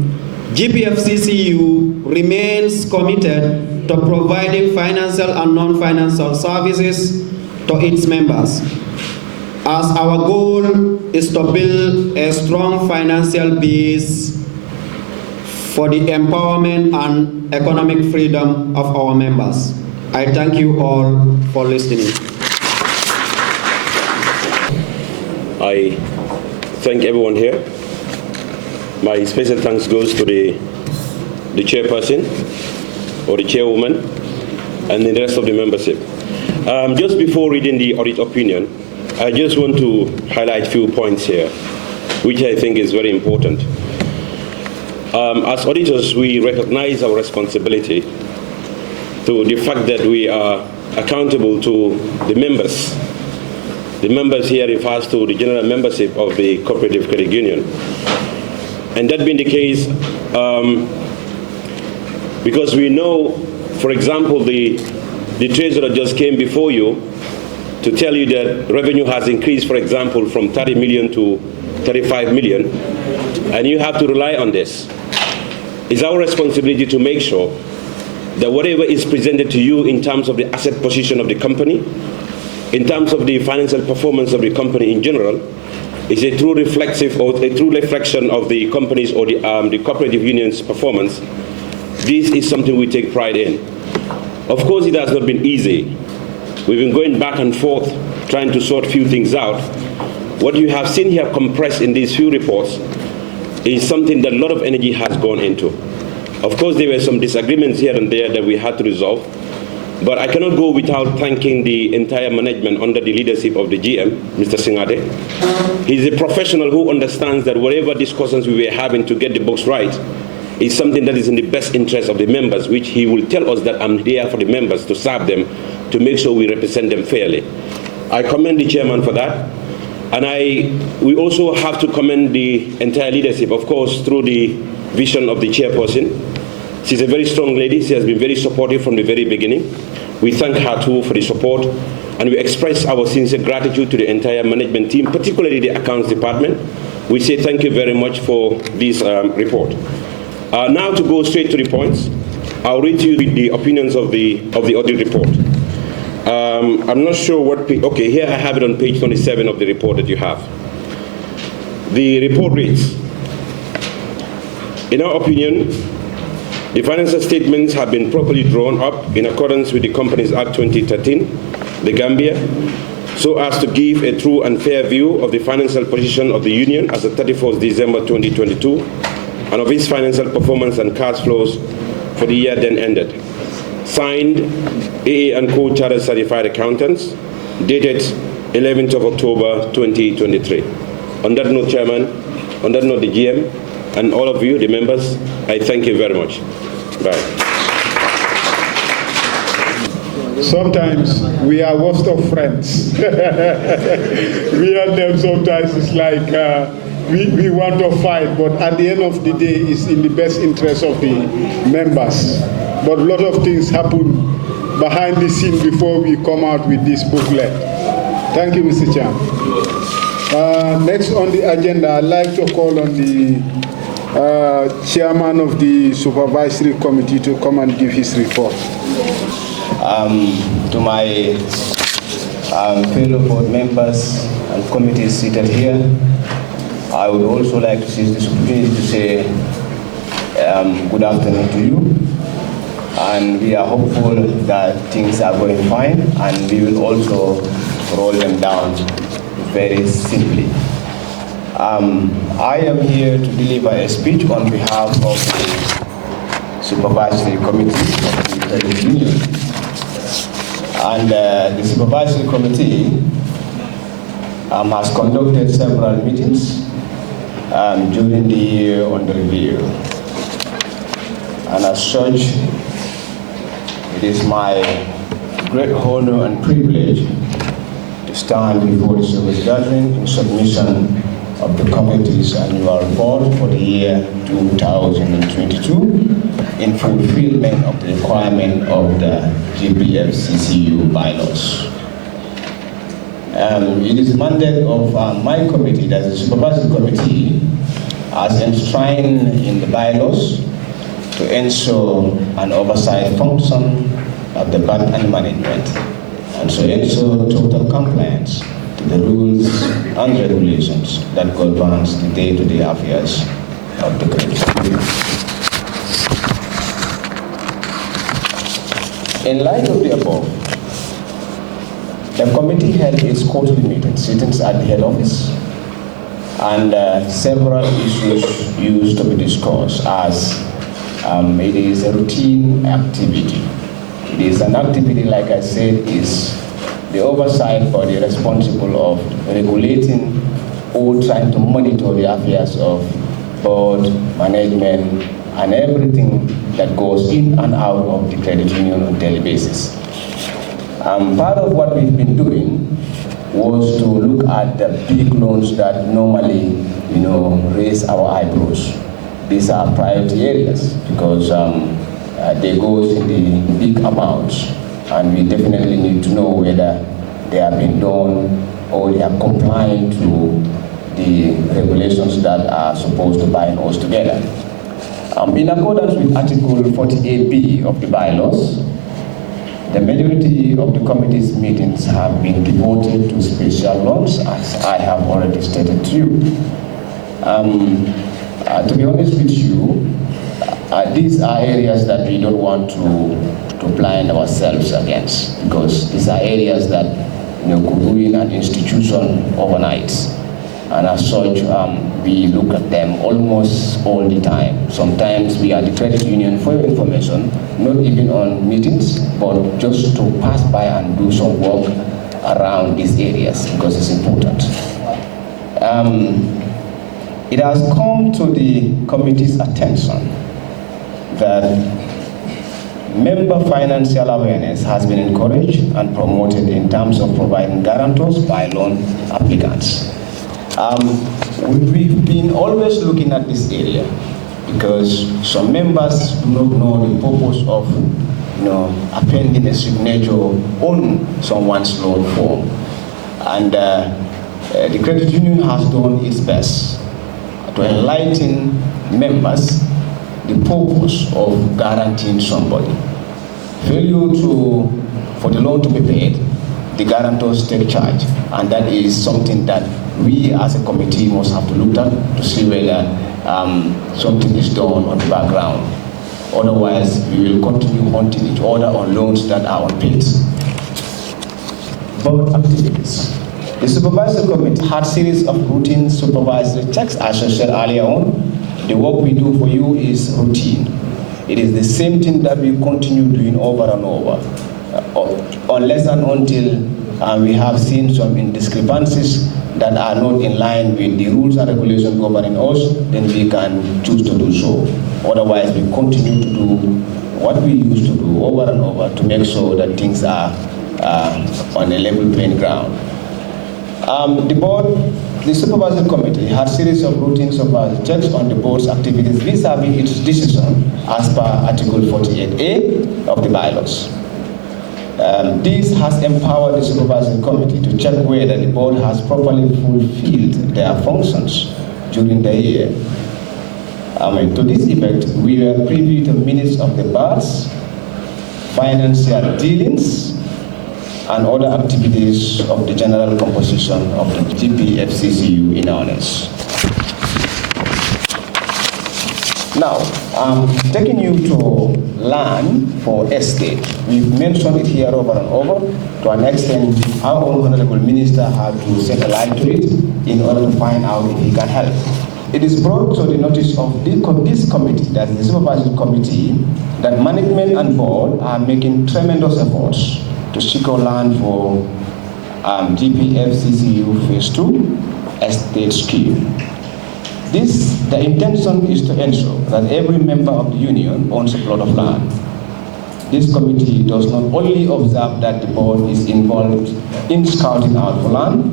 GPFCCU remains committed to providing financial and non-financial services to its members, as our goal is to build a strong financial base for the empowerment and economic freedom of our members. I thank you all for listening. I thank everyone here. My special thanks goes to the chairperson or the chairwoman and the rest of the membership. Just before reading the audit opinion, I just want to highlight a few points here, which I think is very important. As auditors, we recognize our responsibility to the fact that we are accountable to the members. The members here refers to the general membership of the Cooperative Credit Union. And that being the case, because we know, for example, the treasurer just came before you to tell you that revenue has increased, for example, from 30 million to 35 million, and you have to rely on this. It's our responsibility to make sure that whatever is presented to you in terms of the asset position of the company, in terms of the financial performance of the company in general, is a true reflexive or a true reflection of the company's or the cooperative union's performance. This is something we take pride in. Of course, it has not been easy. We've been going back and forth trying to sort few things out. What you have seen here compressed in these few reports is something that a lot of energy has gone into. Of course, there were some disagreements here and there that we had to resolve, but I cannot go without thanking the entire management under the leadership of the GM, Mr. Singhateh. He's a professional who understands that whatever discussions we were having to get the books right is something that is in the best interest of the members, which he will tell us that I'm here for the members to serve them, to make sure we represent them fairly. I commend the chairman for that. And we also have to commend the entire leadership, of course, through the vision of the chairperson. She's a very strong lady. She has been very supportive from the very beginning. We thank her too for the support, and we express our sincere gratitude to the entire management team, particularly the accounts department. We say thank you very much for this report. Now to go straight to the points, I'll read to you the opinions of the audit report. I'm not sure what page. Okay, here I have it on page 27 of the report that you have. The report reads, in our opinion, the financial statements have been properly drawn up in accordance with the Companies Act 2013, the Gambia, so as to give a true and fair view of the financial position of the Union as of 31st December 2022 and of its financial performance and cash flows for the year then ended. Signed, AA & Co. Chartered Certified Accountants, dated 11th of October 2023. On that note, Chairman, on that note, the GM, and all of you, the members, I thank you very much. Bye. Sometimes we are worst of friends. We and them sometimes it's like we want to fight, but at the end of the day, it's in the best interest of the members. But a lot of things happen behind the scene before we come out with this booklet. Thank you, Mr. Chairman. Next on the agenda, I'd like to call on the chairman of the supervisory committee to come and give his report. To my fellow board members and committees seated here, I would also like to seize this opportunity to say good afternoon to you. And we are hopeful that things are going fine, and we will also roll them down very simply. I am here to deliver a speech on behalf of the Supervisory Committee of the Credit Union. And the Supervisory Committee has conducted several meetings during the year under review. And as such, it is my great honor and privilege to stand before the service gathering in submission of the committee's annual report for the year 2022 in fulfillment of the requirement of the GPFCCU bylaws. It is the mandate of my committee, that the Supervisory Committee, as enshrined in the bylaws, to ensure an oversight function of the bank and management, and so ensure total compliance to the rules and regulations that governs the day-to-day affairs of the credit union. In light of the above, the committee held its quarterly sittings at the head office, and several issues used to be discussed as it is a routine activity. It is an activity, like I said, is the oversight body responsible of regulating or trying to monitor the affairs of board, management, and everything that goes in and out of the credit union on a daily basis. Part of what we've been doing was to look at the big loans that normally, raise our eyebrows. These are priority areas because they go in the big amounts, and we definitely need to know whether they have been done or they are complying to the regulations that are supposed to bind us together. In accordance with Article 48B of the bylaws, the majority of the committee's meetings have been devoted to special loans, as I have already stated to you. To be honest with you, these are areas that we don't want to blind ourselves against, because these are areas that could ruin an institution overnight. And as such, we look at them almost all the time. Sometimes we are the credit union, for your information, not even on meetings, but just to pass by and do some work around these areas because it's important. It has come to the committee's attention that member financial awareness has been encouraged and promoted in terms of providing guarantors by loan applicants. We've been always looking at this area because some members do not know the purpose of appending a signature on someone's loan form. And the credit union has done its best to enlighten members the purpose of guaranteeing somebody. Failure for the loan to be paid, the guarantors take charge, and that is something that we as a committee must have to look at to see whether something is done on the background. Otherwise, we will continue hunting each other on loans that are unpaid. Board activities. The Supervisory Committee had a series of routine supervisory checks, as I said earlier on. The work we do for you is routine. It is the same thing that we continue doing over and over, unless and until we have seen some discrepancies that are not in line with the rules and regulations governing us, then we can choose to do so. Otherwise, we continue to do what we used to do over and over to make sure that things are on a level playing ground. The Supervisory Committee had a series of routine supervisory checks on the board's activities vis-à-vis its decision as per Article 48A of the bylaws. This has empowered the Supervisory Committee to check whether the board has properly fulfilled their functions during the year. To this effect, we were privy to minutes of the board's financial dealings and other activities of the general composition of the GPFCCU in earnest. Now, I'm taking you to land for estate. We've mentioned it here over and over. To an extent, our Honorable Minister had to set a light to it in order to find out if he can help. it is brought to the notice of this committee, that is the supervisory committee, that management and board are making tremendous efforts to secure land for GPFCCU Phase 2 estate scheme. The intention is to ensure that every member of the union owns a plot of land. This committee does not only observe that the board is involved in scouting out for land,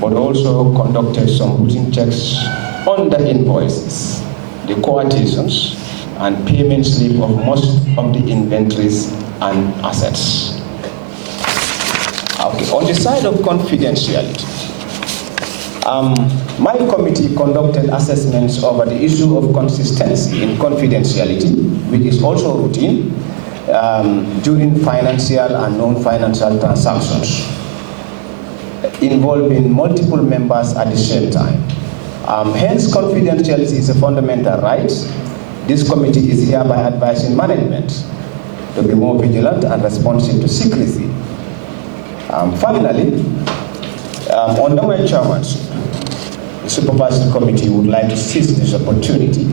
but also conducted some routine checks on the invoices, the quotations, and payment slip of most of the inventories and assets. Okay, on the side of confidentiality, my committee conducted assessments over the issue of consistency in confidentiality, which is also routine during financial and non-financial transactions involving multiple members at the same time. Hence, confidentiality is a fundamental right. This committee is hereby advising management to be more vigilant and responsive to secrecy. Finally, under my chairmanship, the Supervisory Committee would like to seize this opportunity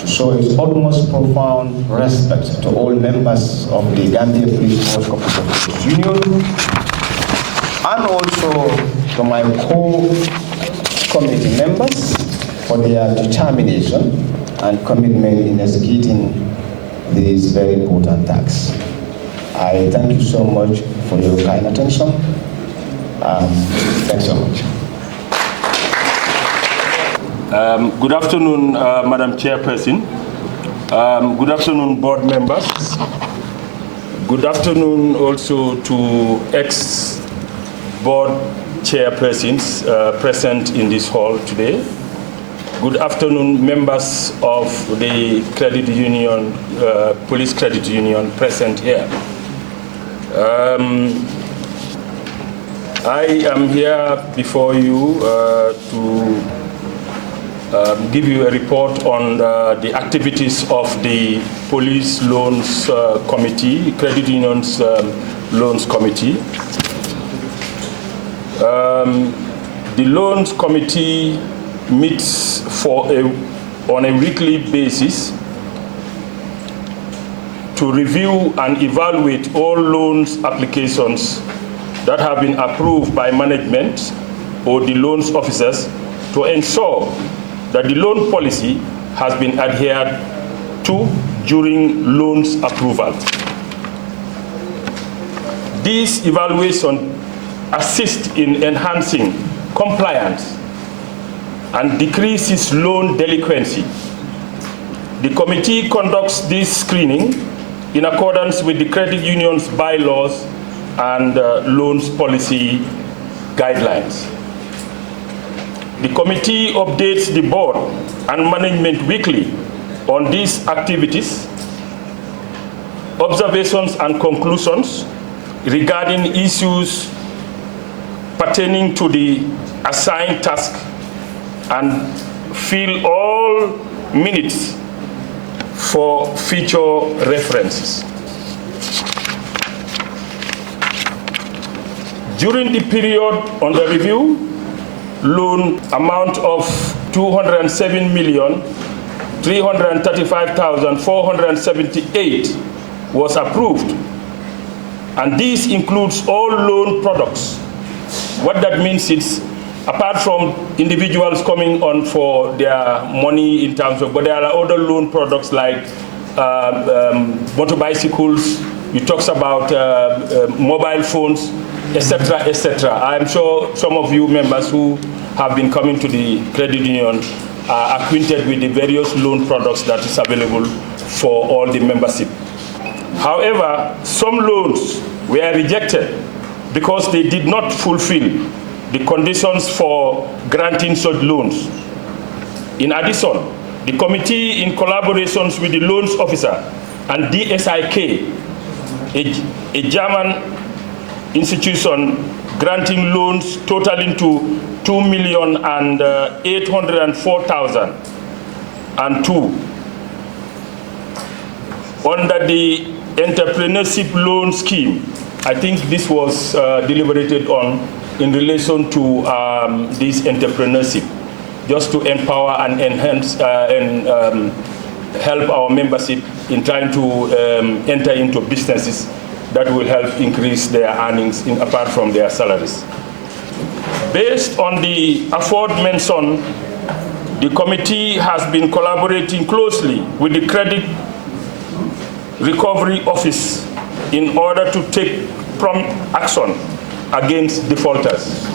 to show its utmost profound respect to all members of the Gambia Police Force Co-operative Union, and also to my co-committee members for their determination and commitment in executing these very important tasks. I thank you so much for your kind attention. Thanks so much. Good afternoon, Madam Chairperson. Good afternoon, board members. Good afternoon also to ex-board chairpersons present in this hall today. Good afternoon, members of the credit union, police credit union present here. I am here before you to give you a report on the activities of the Police Loans Committee, Credit Unions Loans Committee. The Loans Committee meets on a weekly basis to review and evaluate all loans applications that have been approved by management or the loans officers to ensure that the loan policy has been adhered to during loans approval. These evaluations assist in enhancing compliance and decreases loan delinquency. The committee conducts this screening in accordance with the credit union's bylaws and loans policy guidelines. The committee updates the board and management weekly on these activities, observations and conclusions regarding issues pertaining to the assigned task, and fill all minutes for future references. During the period under review, loan amount of 207,335,478 was approved, and this includes all loan products. What that means is, apart from individuals coming on for their money in terms of, but there are other loan products like motor bicycles, it talks about mobile phones, etc., etc. I'm sure some of you members who have been coming to the credit union are acquainted with the various loan products that is available for all the membership. However, some loans were rejected because they did not fulfill the conditions for granting such loans. In addition, the committee, in collaborations with the loans officer and DSIK, a German institution granting loans totaling to 2,804,002 under the entrepreneurship loan scheme. I think this was deliberated on in relation to this entrepreneurship. just to empower and enhance and help our membership in trying to enter into businesses that will help increase their earnings apart from their salaries. Based on the aforementioned, the committee has been collaborating closely with the Credit Recovery Office in order to take prompt action against defaulters.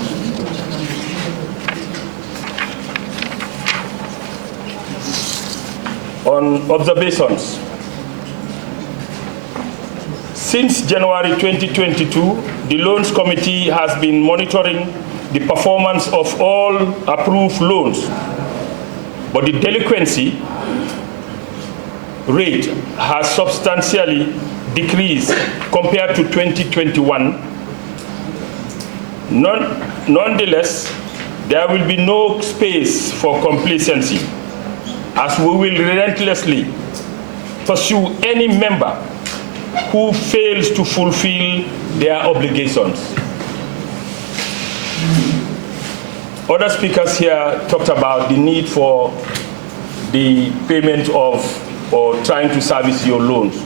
On observations, since January 2022, the Loans Committee has been monitoring the performance of all approved loans, but the delinquency rate has substantially decreased compared to 2021. Nonetheless, there will be no space for complacency, as we will relentlessly pursue any member who fails to fulfill their obligations. Other speakers here talked about the need for the payment of or trying to service your loans,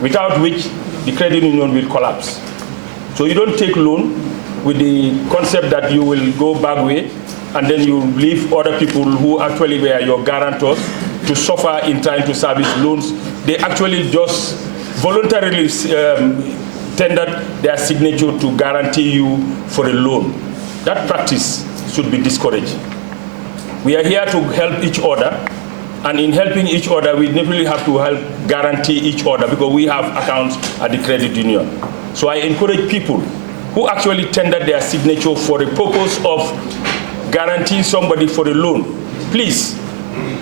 without which the credit union will collapse. So you don't take loan with the concept that you will go back way, and then you leave other people who actually were your guarantors to suffer in trying to service loans. They actually just voluntarily tendered their signature to guarantee you for a loan. That practice should be discouraged. We are here to help each other, and in helping each other, we definitely have to help guarantee each other because we have accounts at the credit union. So I encourage people who actually tendered their signature for the purpose of guaranteeing somebody for a loan, please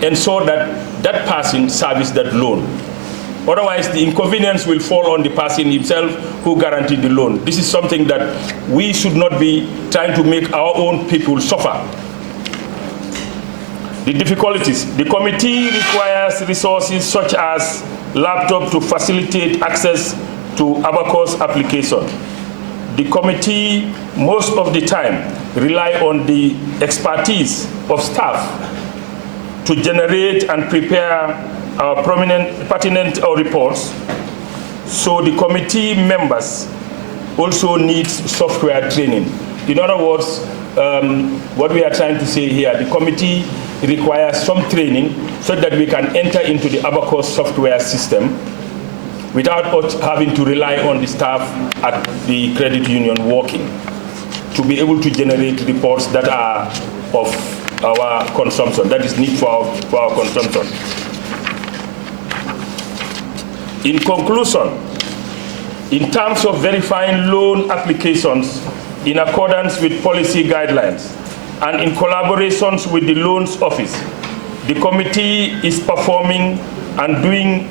ensure that that person services that loan. Otherwise, the inconvenience will fall on the person himself who guaranteed the loan. This is something that we should not be trying to make our own people suffer. The difficulties. The committee requires resources such as laptop to facilitate access to Abacus application. The committee, most of the time, rely on the expertise of staff to generate and prepare pertinent reports. So the committee members also need software training. In other words, what we are trying to say here, the committee requires some training so that we can enter into the Abacus software system without us having to rely on the staff at the credit union working to be able to generate reports that are of our consumption, that is need for our consumption. In conclusion, in terms of verifying loan applications in accordance with policy guidelines and in collaborations with the Loans Office, the committee is performing and doing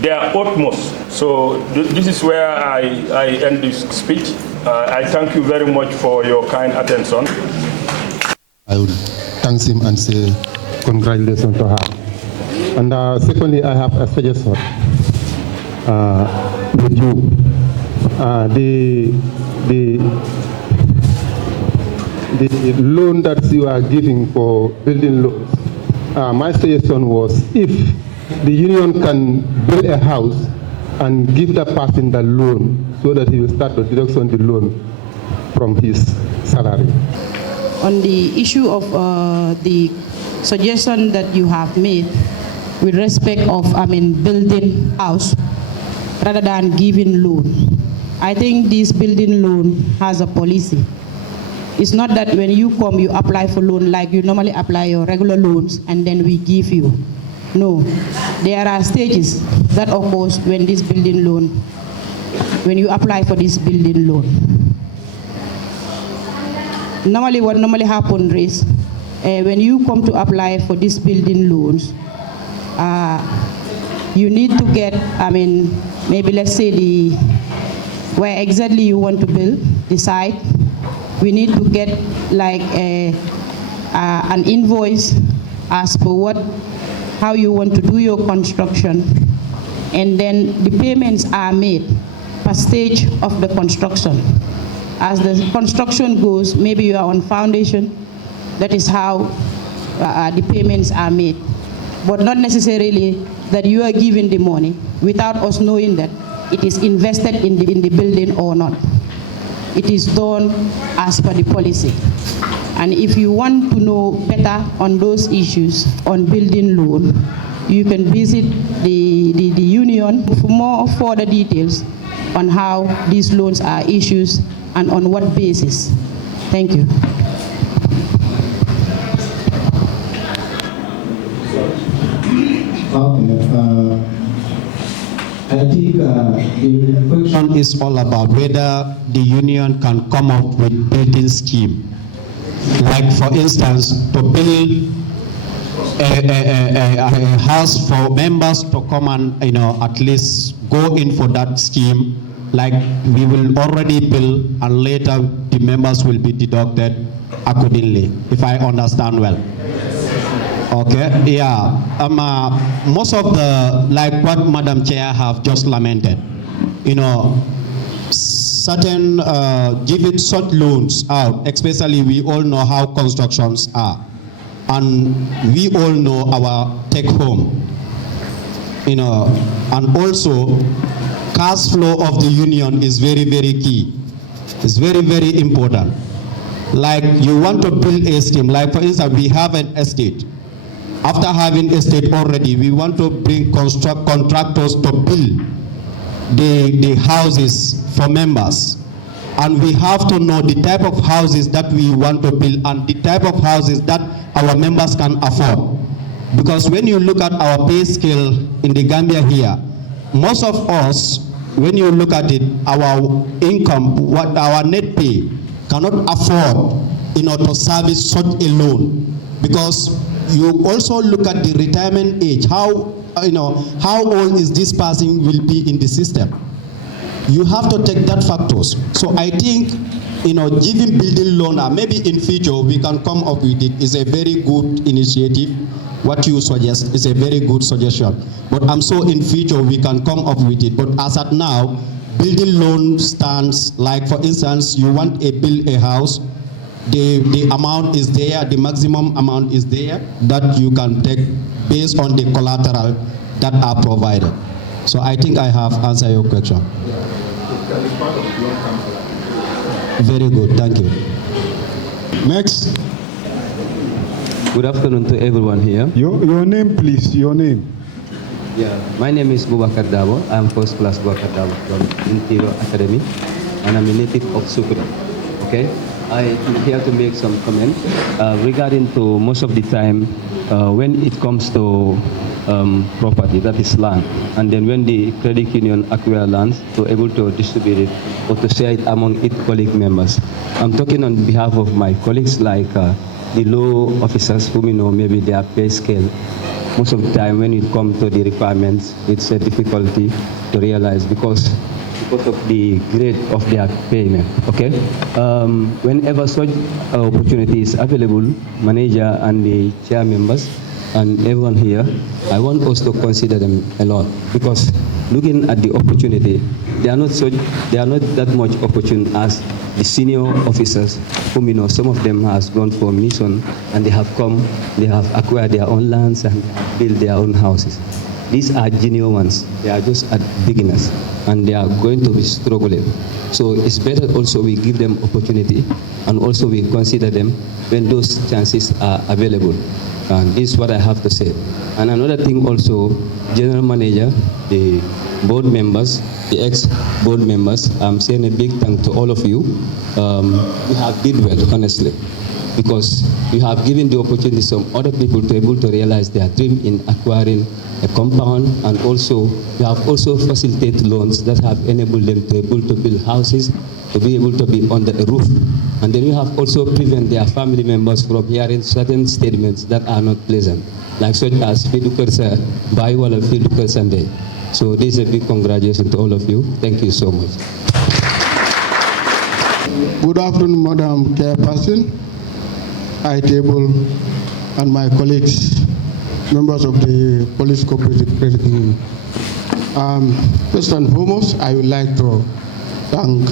their utmost. So this is where I end this speech. I thank you very much for your kind attention. I would thank him and say congratulations to her. And secondly, I have a suggestion with you. The loan that you are giving for building loans, my suggestion was if the union can build a house and give that person the loan so that he will start to deduct on the loan from his salary. On the issue of the suggestion that you have made with respect of, building house rather than giving loan, I think this building loan has a policy. It's not that when you come, you apply for loan like you normally apply your regular loans and then we give you. No, there are stages that occurs when this building loan, when you apply for this building loan. Normally what normally happens is, when you come to apply for this building loans, you need to get, maybe let's say where exactly you want to build, the site. We need to get like an invoice as per how you want to do your construction, and then the payments are made per stage of the construction. As the construction goes, maybe you are on foundation, that is how the payments are made, but not necessarily that you are giving the money without us knowing that it is invested in the building or not. It is done as per the policy. And if you want to know better on those issues on building loan, you can visit the union for more further details on how these loans are issued and on what basis. Thank you. Okay. I think the question is all about whether the union can come up with building scheme. Like for instance, to build a house for members to come and at least go in for that scheme. Like we will already build and later the members will be deducted accordingly, if I understand well. Okay, yeah. Most of the, like what Madam Chair have just lamented, certain giving such loans out, especially we all know how constructions are, and we all know our take home, and also cash flow of the union is very, very key. It's very, very important. Like you want to build a scheme, like for instance, we have an estate. After having estate already, we want to bring contractors to build the houses for members. And we have to know the type of houses that we want to build and the type of houses that our members can afford. Because when you look at our pay scale in the Gambia here, most of us, when you look at it, our income, what our net pay cannot afford to service such a loan. Because you also look at the retirement age, how old is this person will be in the system. You have to take that factors. So I think, giving building loan, maybe in future we can come up with it. Is a very good initiative. What you suggest is a very good suggestion. But I'm sure in future we can come up with it. But as at now, building loan stands, like for instance, you want to build a house, the amount is there, the maximum amount is there that you can take based on the collateral that are provided. So I think I have answered your question. Very good, thank you. Next. Good afternoon to everyone here. Your name, please, your name. Yeah, my name is Bubakar Dabo. I'm first class Bubakar Dabo from Interior Academy, and I'm a native of Sukura. Okay, I'm here to make some comment regarding to most of the time when it comes to property, that is land, and then when the credit union acquire land, to able to distribute it or to share it among its colleague members. I'm talking on behalf of my colleagues, like the law officers whom maybe their pay scale. Most of the time when it comes to the requirements, it's a difficulty to realize because of the grade of their payment. Okay, whenever such opportunity is available, manager and the chair members and everyone here, I want us to consider them a lot, because looking at the opportunity, they are not that much opportune as the senior officers whom some of them has gone for mission and they have come, they have acquired their own lands and built their own houses. These are junior ones. They are just at beginners and they are going to be struggling. So it's better also we give them opportunity and also we consider them when those chances are available. And this is what I have to say. And another thing also, general manager, the board members, the ex-board members, I'm saying a big thank to all of you. You have did well, honestly, because you have given the opportunity to some other people to be able to realize their dream in acquiring a compound, and also you have also facilitated loans that have enabled them to be able to build houses, to be able to be under a roof. And then you have also prevented their family members from hearing certain statements that are not pleasant, like such as Fidukarsa, Baiwala Fidukar Sunday. So this is a big congratulations to all of you. Thank you so much. Good afternoon, Madam Chairperson, I table, and my colleagues, members of the Police Cooperative Credit Union. First and foremost, I would like to thank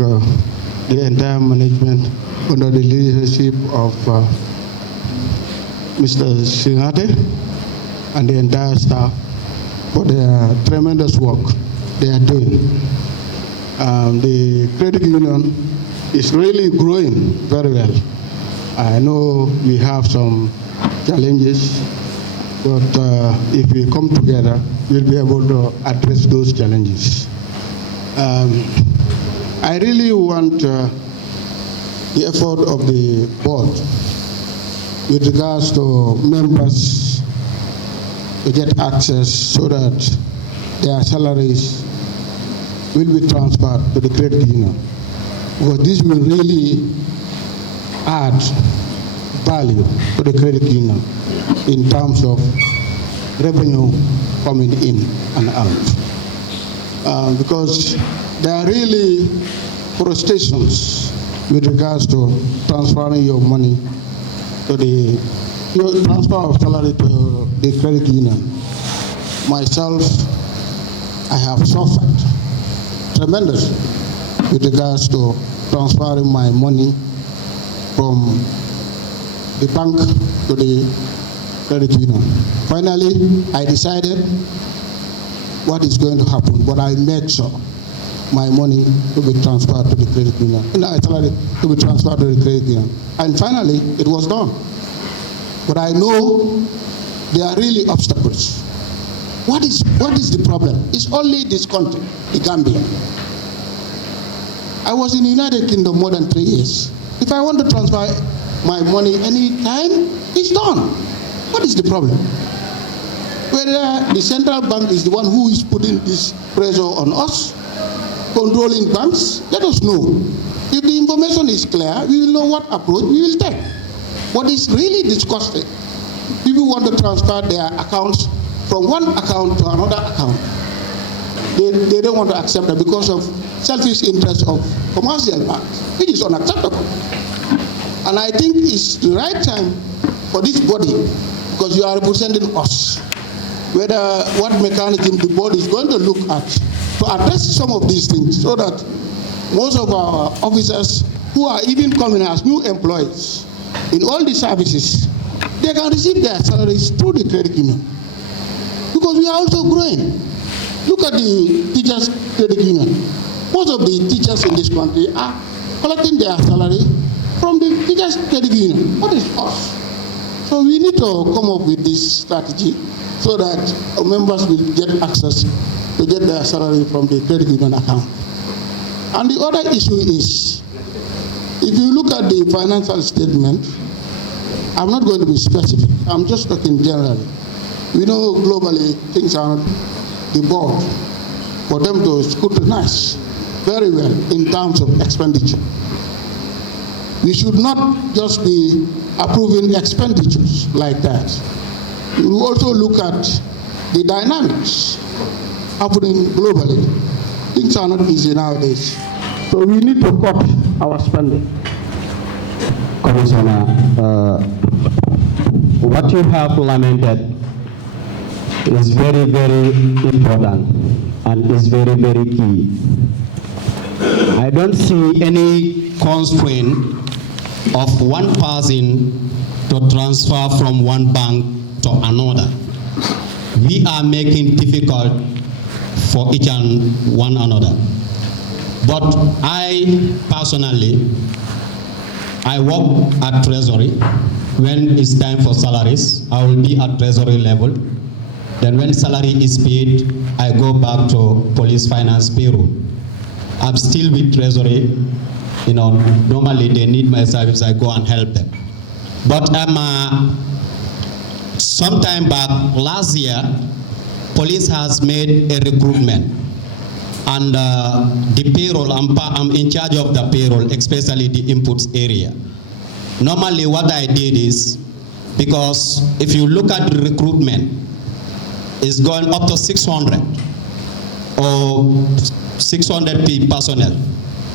the entire management under the leadership of Mr. Singhateh and the entire staff for their tremendous work they are doing. The credit union is really growing very well. I know we have some challenges, but if we come together, we'll be able to address those challenges. I really want the effort of the board with regards to members to get access so that their salaries will be transferred to the credit union. Because this will really add value to the credit union in terms of revenue coming in and out. Because there are really frustrations with regards to transferring your money to your transfer of salary to the credit union. Myself, I have suffered tremendously with regards to transferring my money from the bank to the credit union. Finally, I decided what is going to happen, but I made sure my money to be transferred to the credit union. My salary to be transferred to the credit union. And finally, it was done. But I know there are really obstacles. What is the problem? It's only this country, the Gambia. I was in the United Kingdom more than 3 years. If I want to transfer my money anytime, it's done. What is the problem? Whether the central bank is the one who is putting this pressure on us, controlling banks, let us know. If the information is clear, we will know what approach we will take. What is really disgusting, people want to transfer their accounts from one account to another account. They don't want to accept that because of selfish interest of commercial banks, which is unacceptable. And I think it's the right time for this body, because you are representing us, whether what mechanism the board is going to look at to address some of these things, so that most of our officers who are even coming as new employees in all the services, they can receive their salaries through the credit union. Because we are also growing. Look at the teachers' credit union. Most of the teachers in this country are collecting their salary from the teachers' credit union. What is us? So we need to come up with this strategy so that our members will get access to get their salary from the credit union account. And the other issue is, if you look at the financial statement, I'm not going to be specific, I'm just talking generally. We know globally things are the board for them to scrutinize very well in terms of expenditure. We should not just be approving expenditures like that. We will also look at the dynamics happening globally. Things are not easy nowadays. So we need to cut our spending. Commissioner, what you have lamented is very, very important and is very, very key. I don't see any constraint of one person to transfer from one bank to another. We are making difficult for each and one another. But I personally, I work at Treasury. When it's time for salaries, I will be at Treasury level. Then when salary is paid, I go back to police finance payroll. I'm still with Treasury. You know, normally they need my service, I go and help them. But sometime back, last year, police has made a recruitment. And the payroll, I'm in charge of the payroll, especially the inputs area. Normally what I did is, because if you look at the recruitment, it's going up to 600 or 600 personnel.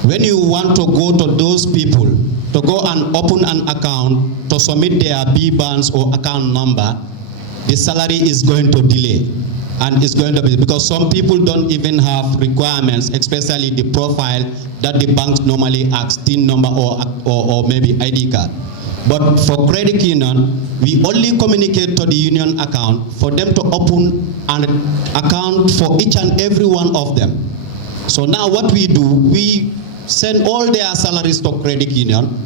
When you want to go to those people to go and open an account to submit their B-bonds or account number, the salary is going to delay. And it's going to be, because some people don't even have requirements, especially the profile that the banks normally ask, TIN number or maybe ID card. But for credit union, we only communicate to the union account for them to open an account for each and every one of them. So now what we do, we send all their salaries to credit union.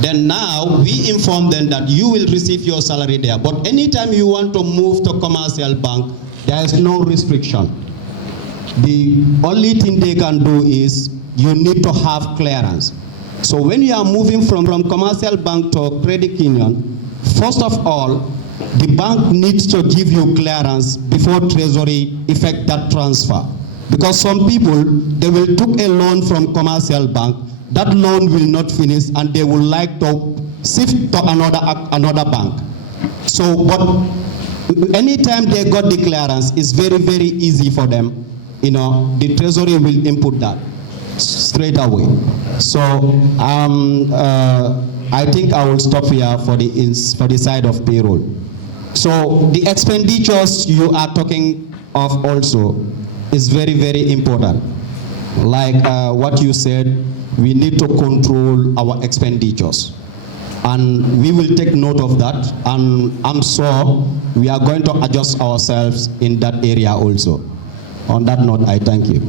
Then now we inform them that you will receive your salary there. But anytime you want to move to commercial bank, there is no restriction. The only thing they can do is you need to have clearance. So when you are moving from commercial bank to credit union, first of all, the bank needs to give you clearance before Treasury effect that transfer. Because some people, they will take a loan from commercial bank, that loan will not finish and they would like to shift to another bank. So but anytime they got the clearance, it's very, very easy for them. You know, the Treasury will input that straight away. So I think I will stop here for the side of payroll. So the expenditures you are talking of also is very, very important. Like what you said, we need to control our expenditures. And we will take note of that. And I'm sure we are going to adjust ourselves in that area also. On that note, I thank you.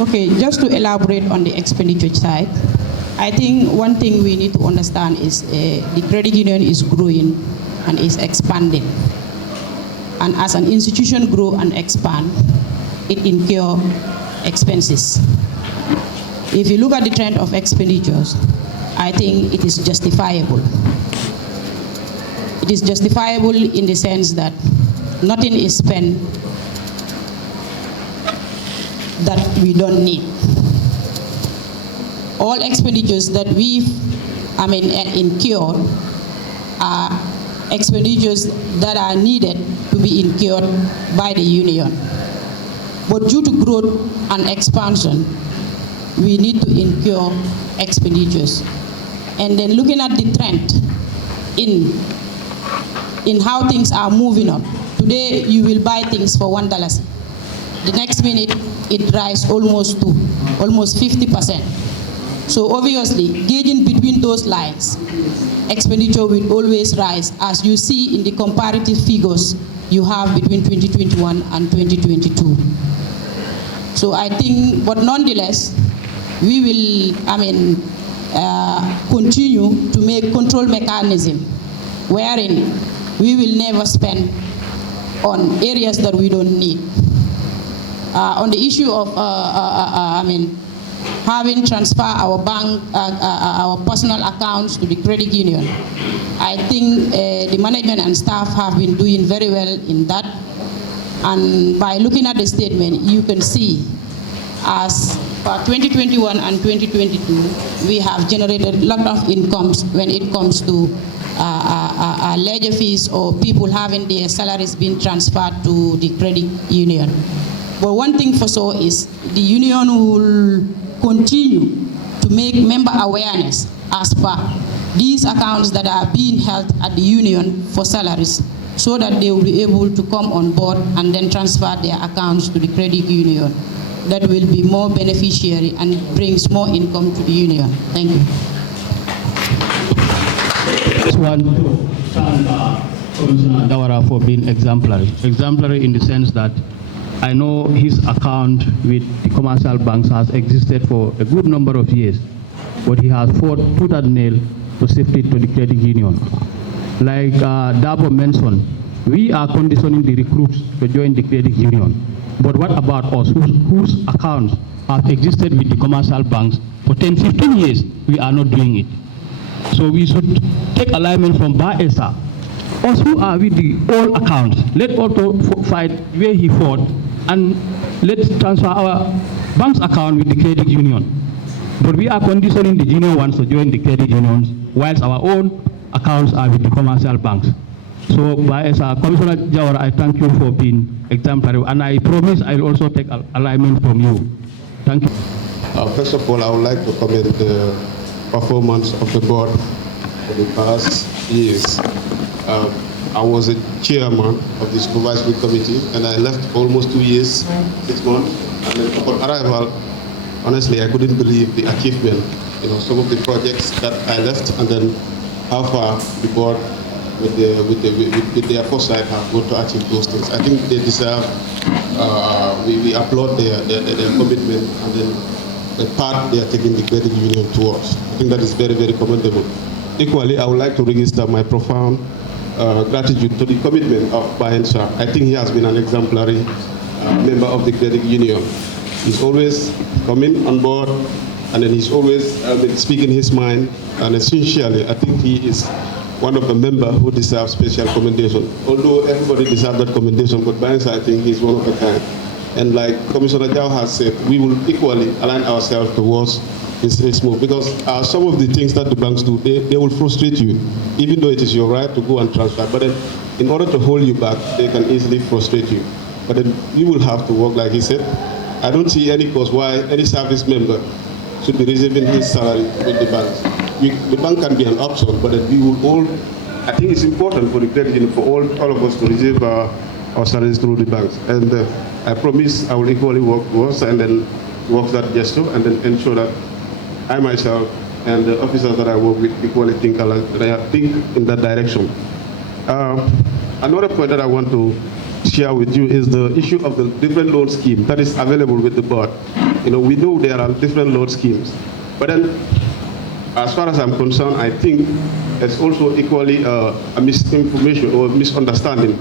Okay, just to elaborate on the expenditure side, I think one thing we need to understand is the credit union is growing and is expanding. And as an institution grow and expand, it incur expenses. If you look at the trend of expenditures, I think it is justifiable. It is justifiable in the sense that nothing is spent that we don't need. All expenditures that we've incurred are expenditures that are needed to be incurred by the union. But due to growth and expansion, we need to incur expenditures. And then looking at the trend in how things are moving up. Today, you will buy things for $1. The next minute, it rises almost 50%. So obviously, gauging between those lines, expenditure will always rise, as you see in the comparative figures you have between 2021 and 2022. So I think, but nonetheless, we will, continue to make control mechanism wherein we will never spend on areas that we don't need. On the issue of, having transfer our bank, our personal accounts to the credit union, I think the management and staff have been doing very well in that. And by looking at the statement, you can see as for 2021 and 2022, we have generated a lot of incomes when it comes to ledger fees or people having their salaries being transferred to the credit union. But one thing for sure is the union will continue to make member awareness as per these accounts that are being held at the union for salaries, so that they will be able to come on board and then transfer their accounts to the credit union. That will be more beneficiary and it brings more income to the union. Thank you. Just want to thank Commissioner Dawara for being exemplary. Exemplary in the sense that I know his account with the commercial banks has existed for a good number of years, but he has fought tooth and nail to shift it to the credit union. Like Dabo mentioned, we are conditioning the recruits to join the credit union. But what about us, whose accounts have existed with the commercial banks for 10, 15 years? We are not doing it. So we should take alignment from Baesa. Us who are with the old accounts, let Otto fight where he fought, and let's transfer our bank's account with the credit union. But we are conditioning the junior ones to join the credit unions, whilst our own accounts are with the commercial banks. So, Commissioner Jawara, I thank you for being exemplary, and I promise I will also take alignment from you. Thank you. First of all, I would like to commend the performance of the board for the past years. I was a chairman of the supervisory committee, and I left almost 2 years, 6 months, and then upon arrival, honestly, I couldn't believe the achievement. Some of the projects that I left, and then how far the board, with their foresight, have got to achieve those things. I think they deserve. We applaud their commitment and then the part they are taking the credit union towards. I think that is very, very commendable. Equally, I would like to register my profound gratitude to the commitment of Bayan Shah. I think he has been an exemplary member of the credit union. He's always coming on board, and then he's always speaking his mind, and essentially, I think he is one of the members who deserves special commendation. Although everybody deserves that commendation, but Bayan Shah, I think he's one of a kind. And like Commissioner Jao has said, we will equally align ourselves towards this move, because some of the things that the banks do, they will frustrate you, even though it is your right to go and transfer. But then, in order to hold you back, they can easily frustrate you. But then you will have to work, like he said. I don't see any cause why any service member should be receiving his salary with the banks. The bank can be an option, but then we will all. I think it's important for the credit union, for all of us to receive our salaries through the banks. And I promise I will equally work towards and then work that gesture, and then ensure that I myself and the officers that I work with equally think in that direction. Another point that I want to share with you is the issue of the different loan scheme that is available with the board. We know there are different loan schemes, but then as far as I'm concerned, I think it's also equally a misinformation or misunderstanding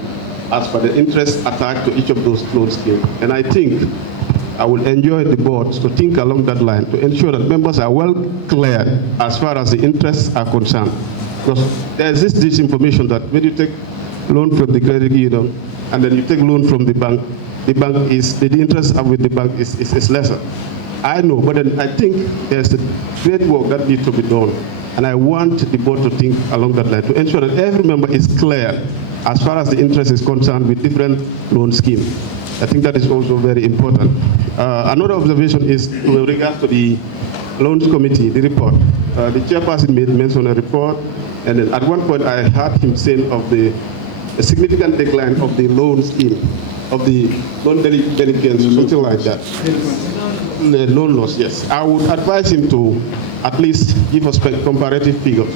as for the interest attached to each of those loan schemes. And I think I will enjoy the boards to think along that line to ensure that members are well clear as far as the interests are concerned. Because there is this disinformation that when you take loan from the credit union and then you take loan from the interest with the bank is lesser. I know, but then I think there's a great work that needs to be done. And I want the board to think along that line to ensure that every member is clear as far as the interest is concerned with different loan schemes. I think that is also very important. Another observation is with regard to the loans committee, the report. The chairperson made mention of a report, and then at one point I heard him saying of a significant decline of the loan scheme, of the loan delinquents, or something like that. The loan loss, yes. I would advise him to at least give us comparative figures.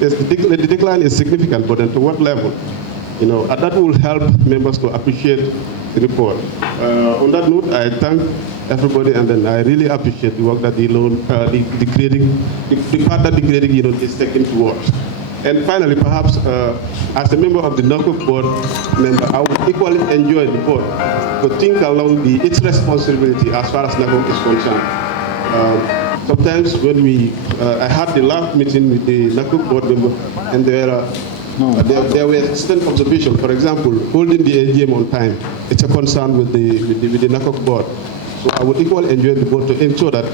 The decline is significant, but then to what level? And that will help members to appreciate the report. On that note, I thank everybody, and then I really appreciate the work that the part that the credit union is taking towards. And finally, perhaps as a member of the NACCUG board member, I would equally enjoy the board to think along its responsibility as far as NACCUG is concerned. Sometimes when I had the last meeting with the NACCUG board member, and there were certain observations. For example, holding the AGM on time, it's a concern with the NACCUG board. So I would equally enjoy the board to ensure that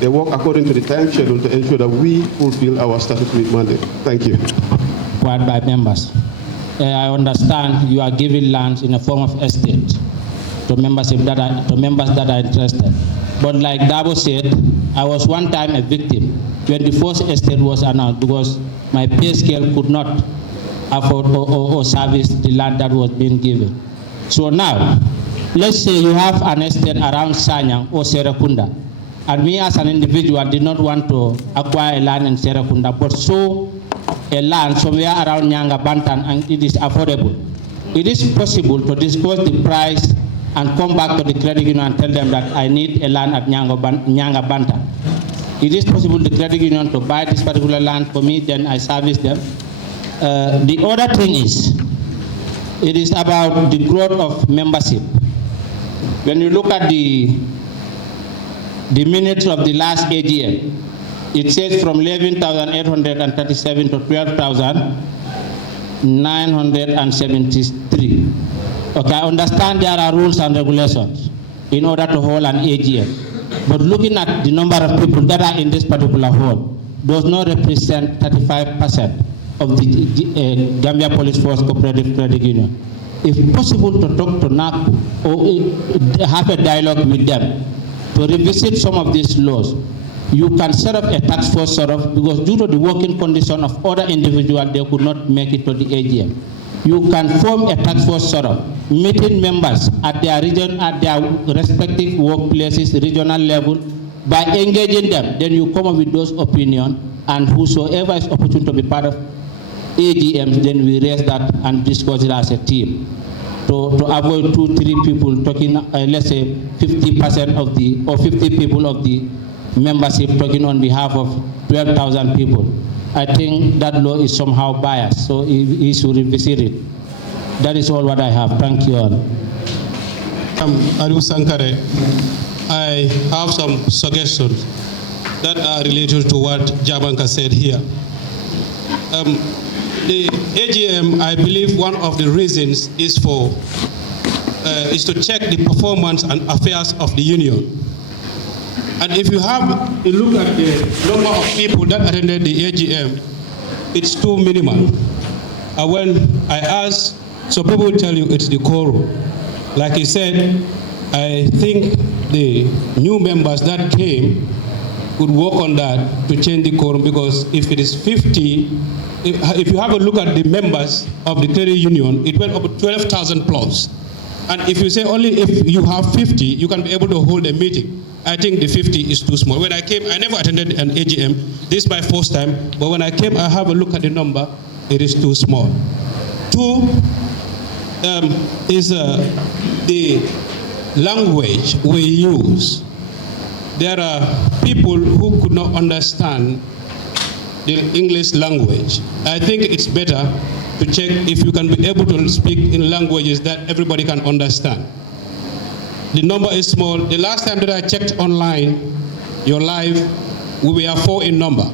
they work according to the time schedule to ensure that we fulfill our statutory mandate. Thank you. Board by members. I understand you are giving lands in the form of estate to members that are interested. But like Dabo said, I was one time a victim when the first estate was announced because my pay scale could not afford or service the land that was being given. So now, let's say you have an estate around Sanyang or Serekunda, and me as an individual did not want to acquire a land in Serekunda, but saw a land somewhere around Nyanga Bantan and it is affordable. It is possible to disclose the price and come back to the credit union and tell them that I need a land at Nyanga Bantan. It is possible the credit union to buy this particular land for me, then I service them. The other thing is, it is about the growth of membership. When you look at the minutes of the last AGM, it says from 11,837 to 12,973. Okay, I understand there are rules and regulations in order to hold an AGM. But looking at the number of people that are in this particular hall does not represent 35% of the Gambia Police Force Co-operative Credit Union. If possible to talk to NACCUG or have a dialogue with them to revisit some of these laws, you can set up a task force because due to the working condition of other individuals, they could not make it to the AGM. You can form a task force meeting members at their region, at their respective workplaces, regional level, by engaging them, then you come up with those opinions, and whosoever is opportune to be part of AGM, then we raise that and discuss it as a team. To avoid 2-3 people talking, let's say 50% of the, or 50 people of the membership talking on behalf of 12,000 people. I think that law is somehow biased, so he should revisit it. That is all what I have. Thank you all. Honorable Seyka, I have some suggestions that are related to what Jabanka said here. The AGM, I believe one of the reasons is to check the performance and affairs of the union. And if you have a look at the number of people that attended the AGM, it's too minimal. And when I ask, so people will tell you it's the quorum. Like he said, I think the new members that came could work on that to change the quorum, because if it is 50, if you have a look at the members of the credit union, it went up to 12,000 plus. And if you say only if you have 50, you can be able to hold a meeting. I think the 50 is too small. When I came, I never attended an AGM. This is my first time. But when I came, I have a look at the number. It is too small. 2 is the language we use. There are people who could not understand the English language. I think it's better to check if you can be able to speak in languages that everybody can understand. The number is small. The last time that I checked online, your live, we were 4 in number.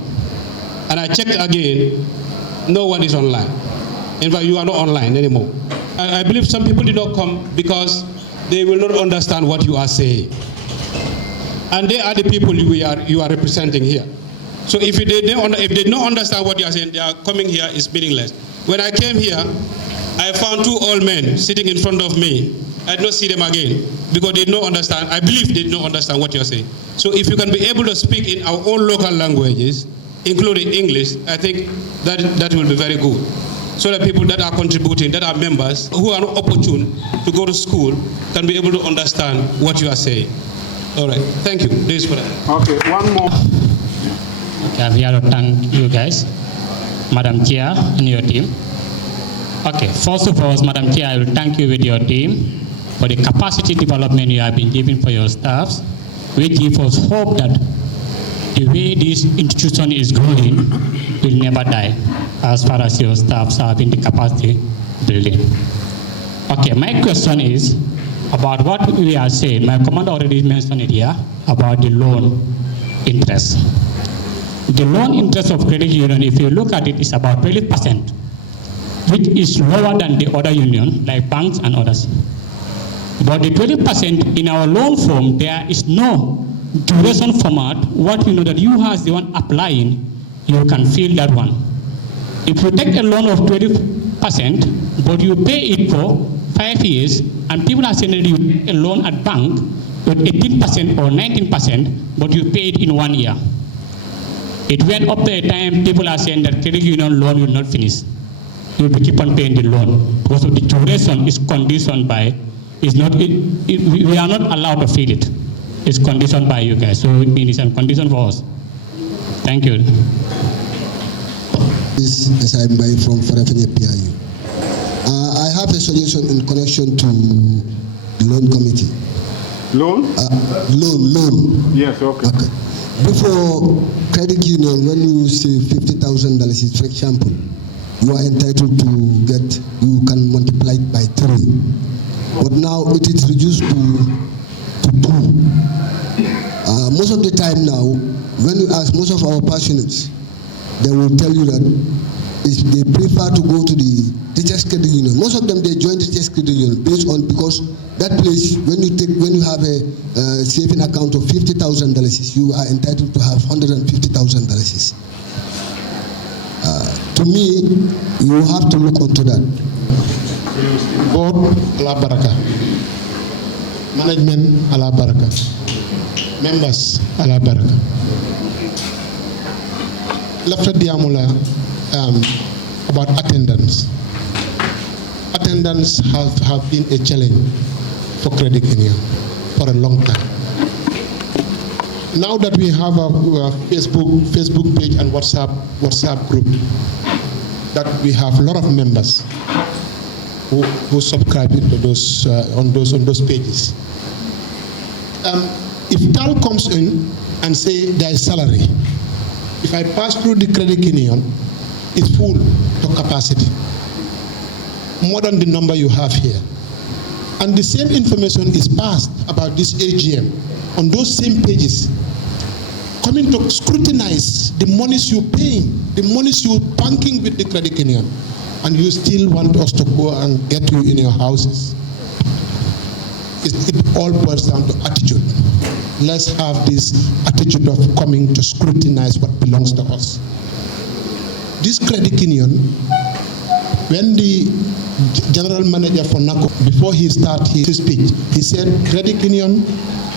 And I checked again, no one is online. In fact, you are not online anymore. I believe some people did not come because they will not understand what you are saying. And they are the people you are representing here. So if they don't understand what you are saying, they are coming here is meaningless. When I came here, I found 2 old men sitting in front of me. I did not see them again because they did not understand. I believe they did not understand what you are saying. So if you can be able to speak in our own local languages, including English, I think that will be very good. So that people that are contributing, that are members, who are not opportune to go to school, can be able to understand what you are saying. All right, thank you. This is for that. Okay, one more. Okay, I'm here to thank you guys, Madam Chair and your team. Okay, first of all, Madam Chair, I will thank you with your team for the capacity development you have been giving for your staffs, which gives us hope that the way this institution is growing will never die as far as your staffs are in the capacity building. Okay, my question is about what we are saying. My commander already mentioned it here about the loan interest. The loan interest of credit union, if you look at it, is about 20%, which is lower than the other union, like banks and others. But the 20% in our loan form, there is no duration format. What you know that you as the one applying, you can fill that one. If you take a loan of 20%, but you pay it for 5 years, and people are saying that you take a loan at bank with 18% or 19%, but you pay it in 1 year. It went up to a time people are saying that credit union loan will not finish. You will keep on paying the loan because of the duration is conditioned by, we are not allowed to fill it. It's conditioned by you guys, so it means it's a condition for us. Thank you. This is Isaiah from Farafenye PIU. I have a suggestion in connection to the loan committee. Loan? Loan. Yes, okay. Before credit union, when you say $50,000, for example, you are entitled to get, you can multiply it by 3. But now it is reduced to 2. Most of the time now, when you ask most of our passionates, they will tell you that they prefer to go to the teachers credit union. Most of them, they join the teachers credit union based on, because that place, when you have a saving account of $50,000, you are entitled to have $150,000. To me, you have to look onto that. Board, ala baraka. Management, ala baraka. Members, ala baraka. Lafta diamula about attendance. Attendance have been a challenge for credit union for a long time. now that we have a Facebook page and WhatsApp group, that we have a lot of members who subscribe to those on those pages. If TAL comes in and say there is salary, if I pass through the credit union, it's full to capacity, more than the number you have here. And the same information is passed about this AGM on those same pages, coming to scrutinize the monies you're paying, the monies you're banking with the credit union, and you still want us to go and get you in your houses. It all boils down to attitude. Let's have this attitude of coming to scrutinize what belongs to us. This credit union, when the general manager for NACCUG, before he started his speech, he said, credit union,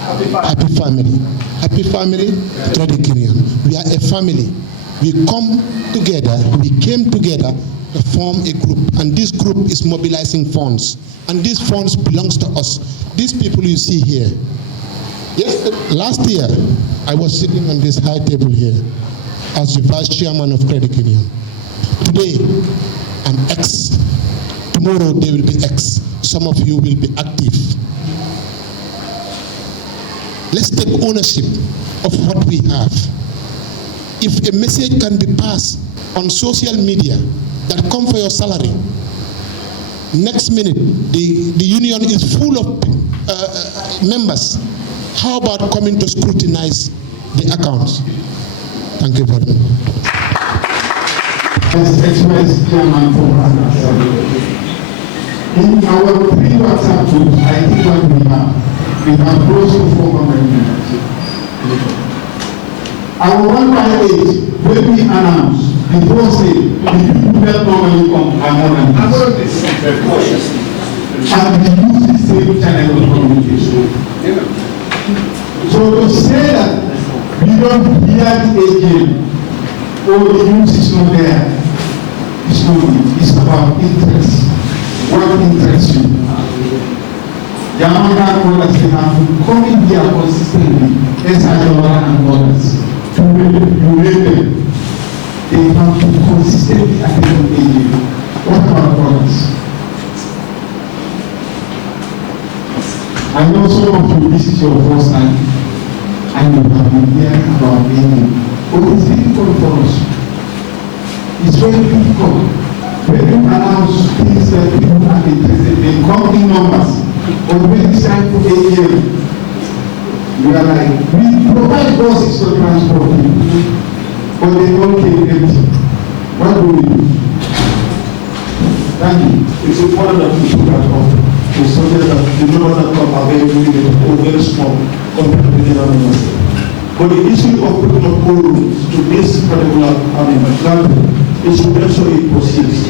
happy family. Happy family, credit union. We are a family. We come together, we came together to form a group, and this group is mobilizing funds, and these funds belongs to us. These people you see here. Yes, last year, I was sitting on this high table here as the vice chairman of credit union. Today, I'm X. Tomorrow, they will be X. Some of you will be active. Let's take ownership of what we have. If a message can be passed on social media that come for your salary, next minute, the union is full of members. How about coming to scrutinize the accounts? Thank you very much. As chairman for in our three WhatsApp groups, I think what we have close to 400 members. Our 158, when we announce, before say, the people that normally come are more than this. And we use the same channel of communication. So to say that we don't hear the AGM, or the news is not there, it's not it. It's about interest. What interests you? Yamaka told us they have to come in here consistently, as I and others, to rate them. They have to consistently attend the AGM. What about others? I know some of you, this is your first time, and you have been hearing about AGM. But it's difficult for us. It's very difficult. When you announce things that people are interested, they come in numbers. But when it's time for AGM, we are like, we provide buses to transport people, but they don't take empty. What do we do? Thank you. It's important that we look at all. We suggest that the numbers that come are very limited or very small compared to the general numbers. But the issue of putting up rooms to this particular example is to make sure it proceeds.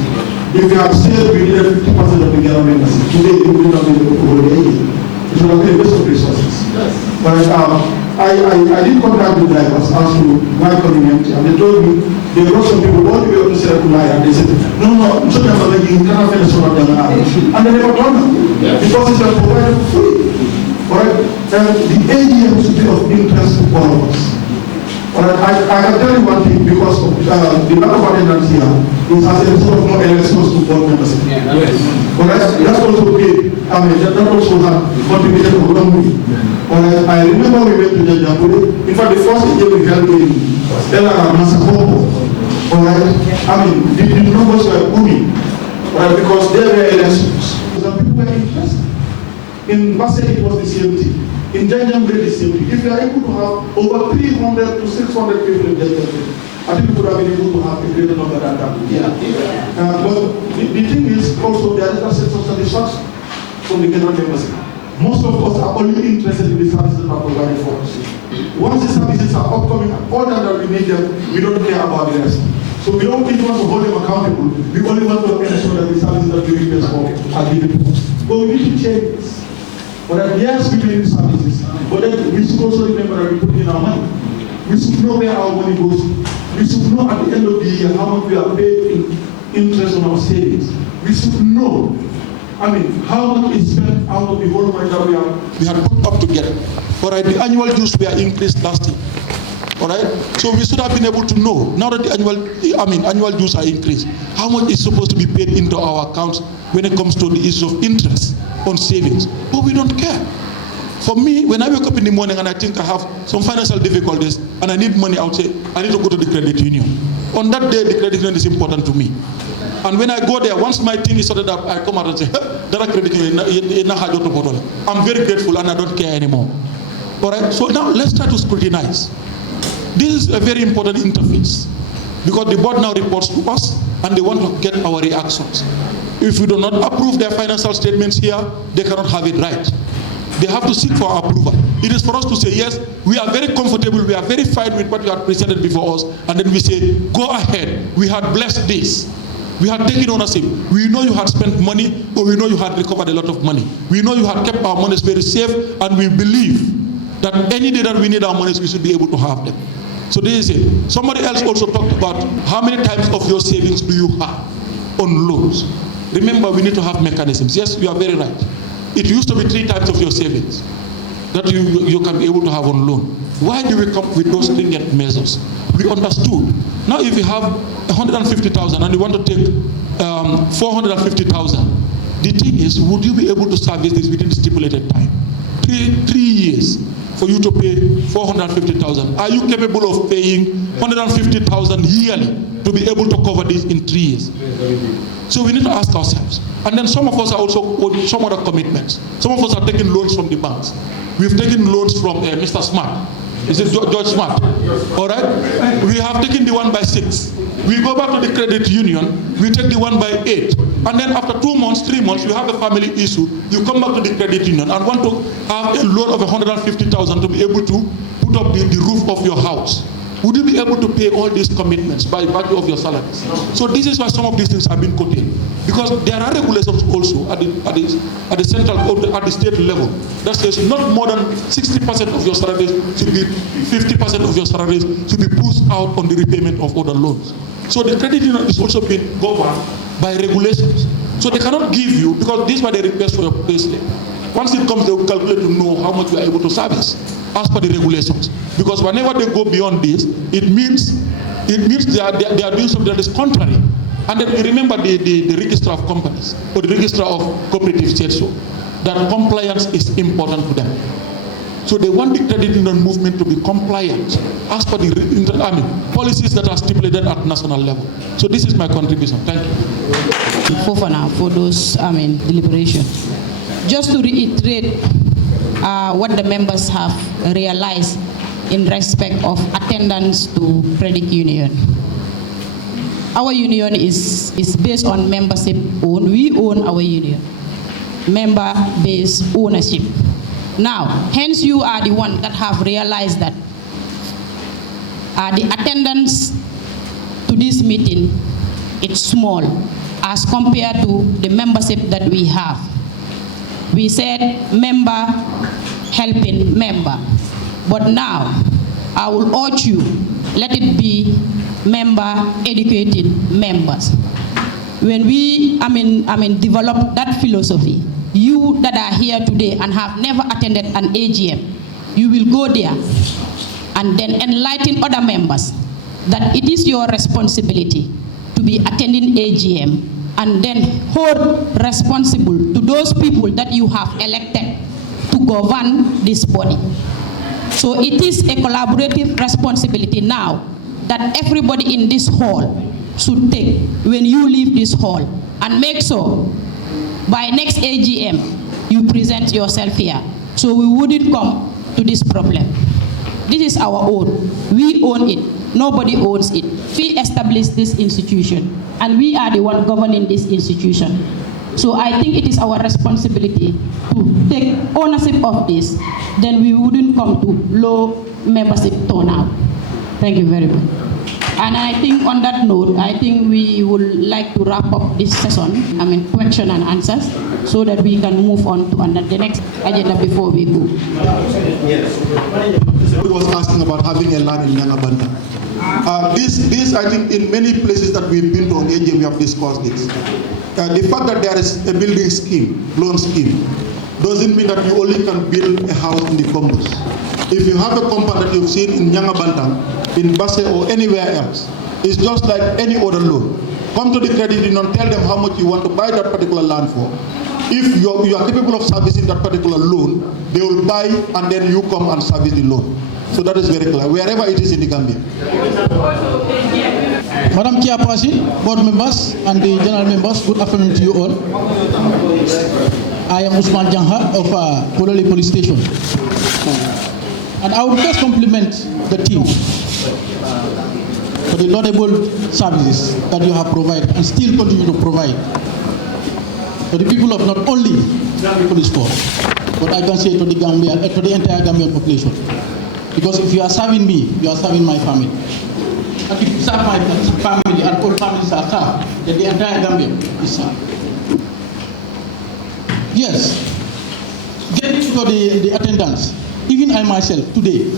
If you have said we needed 50% of the general members, today we will not be able to hold the AGM. It should have been a waste of resources. Yes. But I did contact the drivers as to my community, and they told me there were some people all the way up to Singhateh, and they said, no, so you cannot finish what I've done. And they never done it because it's provided for free. Alright, and the AGM should be of interest to all of us. Alright, I can tell you one thing because of the lack of attendance here is as a result of no elections to board members. Alright, that's also paid. That also has contributed to long way. Alright, I remember we went to Jajambule. In fact, the first AGM we held in Massapopo. Alright, the numbers were booming. Alright, because there were elections. Some people were interested. In Basse, it was the same thing. In Jajambule, the same thing. If you are able to have over 300 to 600 people in Jajambule, I think we would have been able to have a greater number than that. But the thing is also there is a sense of satisfaction from the general members. Most of us are only interested in the services that are provided for us. Once the services are upcoming, all that we need them, we don't care about the rest. So we don't even want to hold them accountable. We only want to ensure that the services that we request for are given to us. But we need to change this. But yes, we need services. But then we should also remember that we put in our money. We should know where our money goes. We should know at the end of the year how much we are paid in interest on our savings. We should know how much is spent out of the whole money that we had put up together. All right, the annual dues were increased last year. All right, so we should have been able to know, now that the annual dues are increased, how much is supposed to be paid into our accounts when it comes to the issue of interest on savings. But we don't care. For me, when I wake up in the morning and I think I have some financial difficulties and I need money outside, I need to go to the credit union. On that day, the credit union is important to me. And when I go there, once my thing is sorted out, I come out and say, that credit union, I'm very grateful and I don't care anymore. All right, so now let's try to scrutinize. This is a very important interface because the board now reports to us and they want to get our reactions. If we do not approve their financial statements here, they cannot have it right. They have to seek for approval. It is for us to say, yes, we are very comfortable, we are very fine with what you have presented before us, and then we say, go ahead, we had blessed this. We had taken ownership. We know you had spent money, but we know you had recovered a lot of money. We know you had kept our monies very safe, and we believe that any day that we need our monies, we should be able to have them. So this is it. Somebody else also talked about how many types of your savings do you have on loans. Remember, we need to have mechanisms. Yes, you are very right. It used to be 3 types of your savings that you can be able to have on loan. Why do we come with those stringent measures? We understood. Now if you have 150,000 and you want to take 450,000, the thing is, would you be able to service this within the stipulated time? 3 years for you to pay 450,000. Are you capable of paying 150,000 yearly to be able to cover this in 3 years? So we need to ask ourselves. And then some of us are also owed some other commitments. Some of us are taking loans from the banks. We've taken loans from Mr. Smart. Is it George Smart? All right? We have taken the 1/6. We go back to the credit union, we take the 1/8. And then after 2 months, 3 months, you have a family issue. You come back to the credit union and want to have a loan of 150,000 to be able to put up the roof of your house. Would you be able to pay all these commitments by virtue of your salaries? So this is why some of these things have been quoted. Because there are regulations also at the central or at the state level that says not more than 60% of your salaries should be 50% of your salaries should be pushed out on the repayment of other loans. So the credit union is also being governed by regulations. So they cannot give you, because these are the requests for your payslip. Once it comes, they will calculate to know how much you are able to service as per the regulations. Because whenever they go beyond this, it means they are doing something that is contrary. And then remember the registrar of companies or the registrar of cooperatives said so, that compliance is important to them. So they want the credit union movement to be compliant as per the policies that are stipulated at national level. So this is my contribution. Thank you. For those deliberations. Just to reiterate what the members have realized in respect of attendance to credit union. Our union is based on membership own. We own our union. Member-based ownership. Now, hence you are the one that have realized that the attendance to this meeting, it's small as compared to the membership that we have. We said member helping member, but now I will urge you, let it be member educating members. When we develop that philosophy, you that are here today and have never attended an AGM, you will go there and then enlighten other members that it is your responsibility to be attending AGM and then hold responsible to those people that you have elected to govern this body. So it is a collaborative responsibility now that everybody in this hall should take when you leave this hall, and make sure by next AGM you present yourself here, so we wouldn't come to this problem. This is our own. We own it. Nobody owns it. We established this institution, and we are the one governing this institution. So I think it is our responsibility to take ownership of this. Then we wouldn't come to low membership turnout. Thank you very much. And I think on that note, I think we would like to wrap up this session, question and answers, so that we can move on to the next agenda before we go. Yes. was asking about having a land in Nyangabanda. This, I think, in many places that we've been to on AGM, we have discussed this. The fact that there is a building scheme, loan scheme, doesn't mean that you only can build a house in the Combos. If you have a compound that you've seen in Nyangabanda, in Basse or anywhere else, it's just like any other loan. Come to the credit union, tell them how much you want to buy that particular land for. If you are capable of servicing that particular loan, they will buy and then you come and service the loan. So that is very clear, wherever it is in the Gambia. Madam Chairperson, board members and the general members, good afternoon to you all. I am Usman Jangha of Kololi Police Station. And I would just compliment the team for the laudable services that you have provided and still continue to provide to the people of not only the police force, but I can say to the Gambia, to the entire Gambian population. Because if you are serving me, you are serving my family. And if you serve my family and all families are served, then the entire Gambia is served. Yes, getting to the attendance, even I myself, today,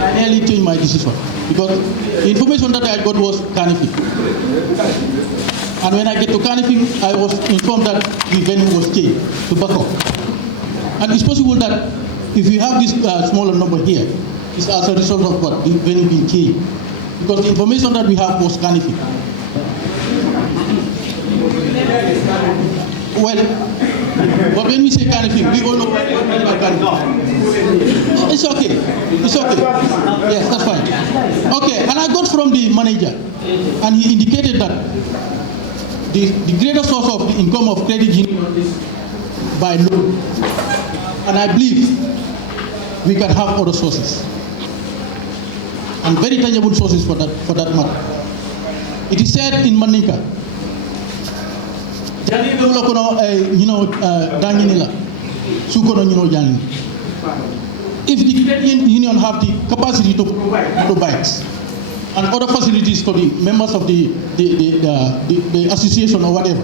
I nearly changed my decision. Because the information that I got was Kanifing. And when I get to Kanifing, I was informed that the venue was changed to Bako. And it's possible that if you have this smaller number here, it's as a result of what? The venue being changed. Because the information that we have was Kanifing. Well, but when we say Kanifing, we all know what Kanifing. It's okay. It's okay. Yes, that's fine. Okay, and I got from the manager, and he indicated that the greater source of the income of credit union is by loan. And I believe we can have other sources. And very tangible sources for that matter. It is said in Maninka, if the credit union have the capacity to provide motorbikes and other facilities to the members of the association or whatever,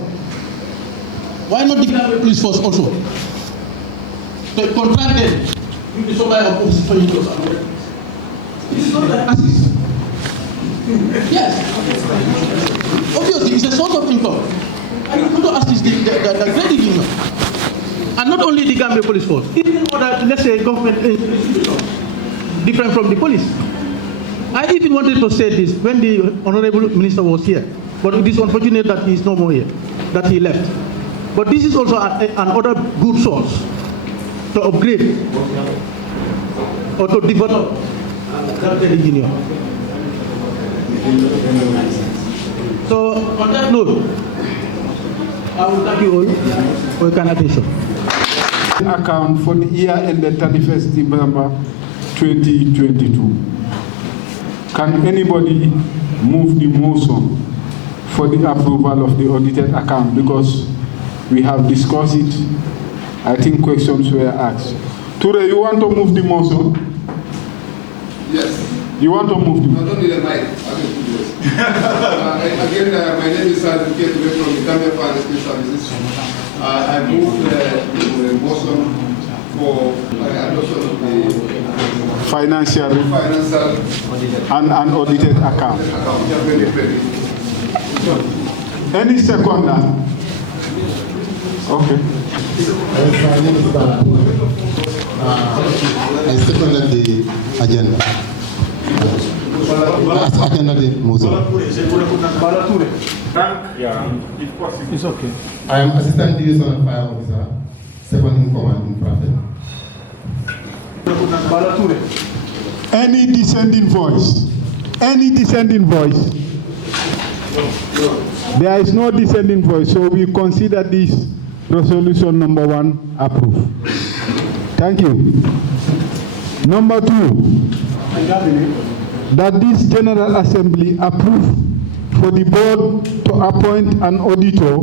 why not the Gambia police force also? To contract them with the supply of officers. This is not like assist. Yes. Obviously, it's a source of income. And you go to assist the credit union. And not only the Gambia police force, even other, let's say, government institutions, different from the police. I even wanted to say this when the Honorable Minister was here, but it is unfortunate that he is no more here, that he left. But this is also another good source to upgrade or to develop that credit union. So on that note, I will thank you all for your kind attention. Account for the year ended 31st December 2022. Can anybody move the motion for the approval of the audited account? Because we have discussed it. I think questions were asked. Ture, you want to move the motion? Yes. You want to move the motion? I don't need a mic. I can do this. Again, my name is Advocate from the Gambia Financial Services. I moved the motion for adoption of the financial and audited account. Any seconder? Okay. I seconded the agenda. I seconded the motion. If possible. It's okay. I am Assistant Divisional Fire Officer, Second in Command in Prophet. Any dissenting voice? Any dissenting voice? There is no dissenting voice, so we consider this resolution number 1 approved. Thank you. Number 2, that this General Assembly approve for the board to appoint an auditor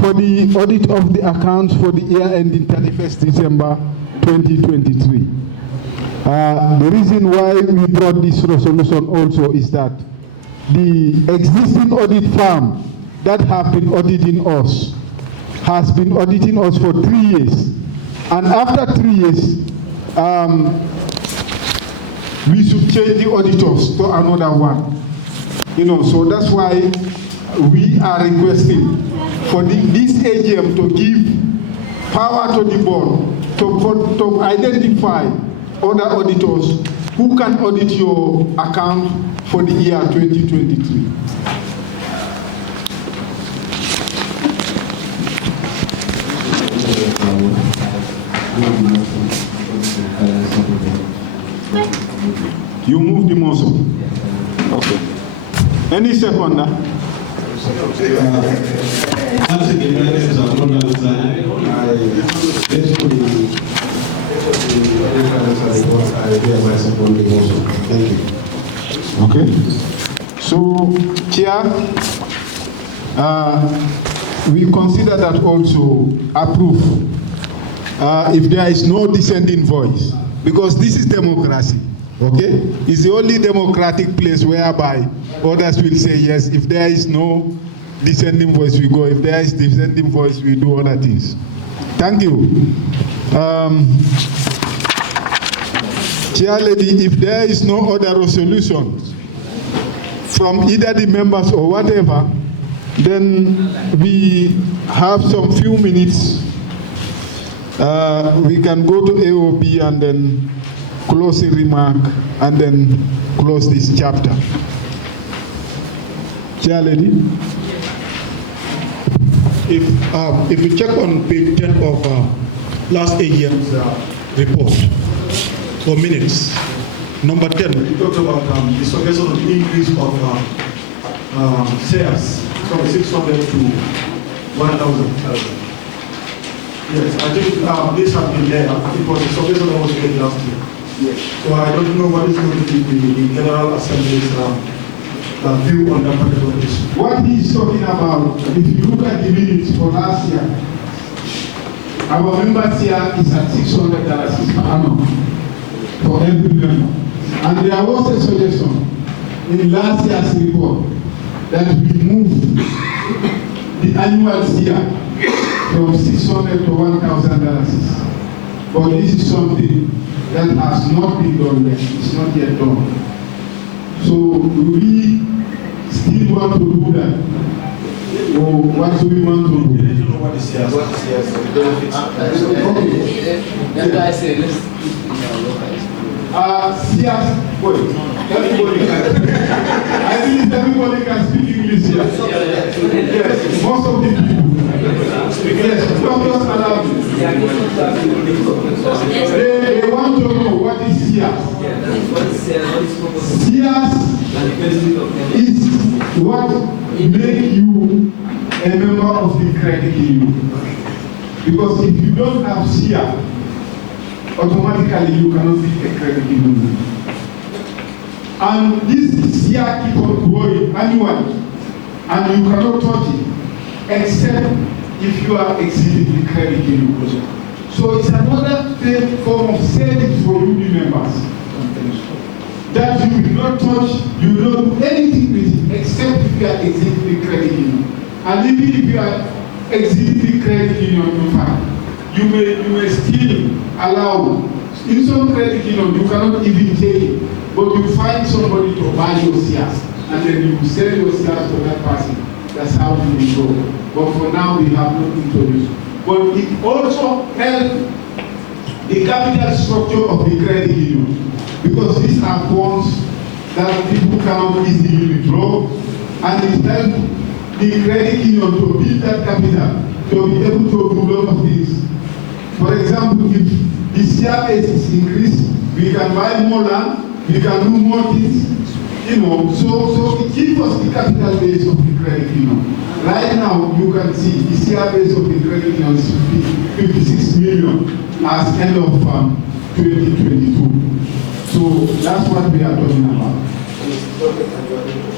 for the audit of the accounts for the year ending 31st December 2023. The reason why we brought this resolution also is that the existing audit firm that have been auditing us has been auditing us for 3 years. And after 3 years, we should change the auditors to another one. So that's why we are requesting for this AGM to give power to the board to identify other auditors who can audit your account for the year 2023. You move the motion. Okay. Any seconder? Once again, my name is Honorable Seyka. I hereby support the motion. Thank you. Okay. So, Chair, we consider that also approved if there is no dissenting voice, because this is democracy. Okay? It's the only democratic place whereby others will say yes. If there is no dissenting voice, we go. If there is dissenting voice, we do other things. Thank you. Chair Lady, if there is no other resolution from either the members or whatever, then we have some few minutes. We can go to AOB and then closing remark and then close this chapter. Chair Lady. If you check on page 10 of last AGM's report or minutes, number 10, we talked about the suggestion of the increase of shares from 600 to 1,000. Yes, I think this has been there. It was a suggestion that was made last year. Yes. So I don't know what is going to be the General Assembly's view on that particular issue. What he's talking about, if you look at the minutes for last year, our members here is at $600 per annum for every member. And there was a suggestion in last year's report that we move the annual here from $600 to $1,000. But this is something that has not been done yet. It's not yet done. So we still want to do that. Or what do we want to do? I don't know what is here. What is here? The benefits. Okay. That's why I say let's everybody can. I believe everybody can speak English here. Yes, most of the people. Yes, doctors allow me. They want to know what is SIAS. SIAS is what makes you a member of the credit union. Because if you don't have SIAS, automatically you cannot be a credit union. And this SIAS keeps on growing annually, and you cannot touch it except if you are exceeding the credit union. So it's another form of savings for you, the members. That you will not touch, you will not do anything with it except if you are exceeding the credit union. And even if you are exceeding the credit union, in fact, you may still allow. In some credit union, you cannot even take it, but you find somebody to buy your shares, and then you sell your shares to that person. That's how it will go. But for now, we have not introduced. But it also helps the capital structure of the credit union, because these are funds that people cannot easily withdraw, and it helps the credit union to build that capital to be able to do a lot of things. For example, if the share base is increased, we can buy more land, we can do more things, so it gives us the capital base of the credit union. Right now, you can see the share base of the credit union is 56 million as end of 2022. So that's what we are talking about.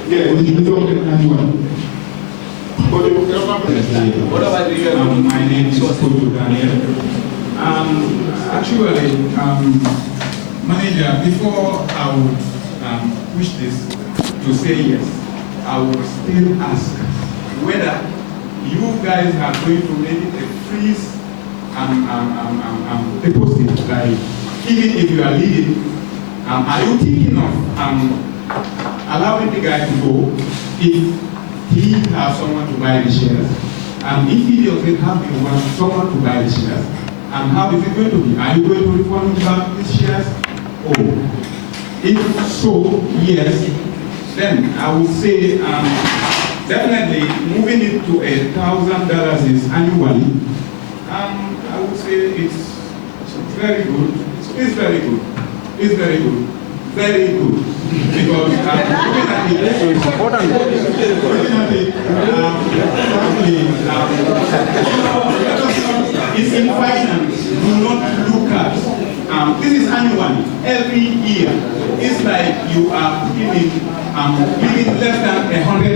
Yeah, we should talk annual. What about you? My name is Kojo Daniel. Actually, manager, before I would push this to say yes, I would still ask whether you guys are going to make it a freeze deposit, like even if you are leading Are you thinking of allowing the guy to go if he has someone to buy the shares? And if he doesn't have someone to buy the shares, how is it going to be? Are you going to refund him back these shares? Oh, if so, yes, then I would say definitely moving it to $1,000 is annually. I would say it's very good. It's very good. It's very good. Very good. Because looking at it, it's in finance. Do not look at this is annually, every year. It's like you are giving less than $100.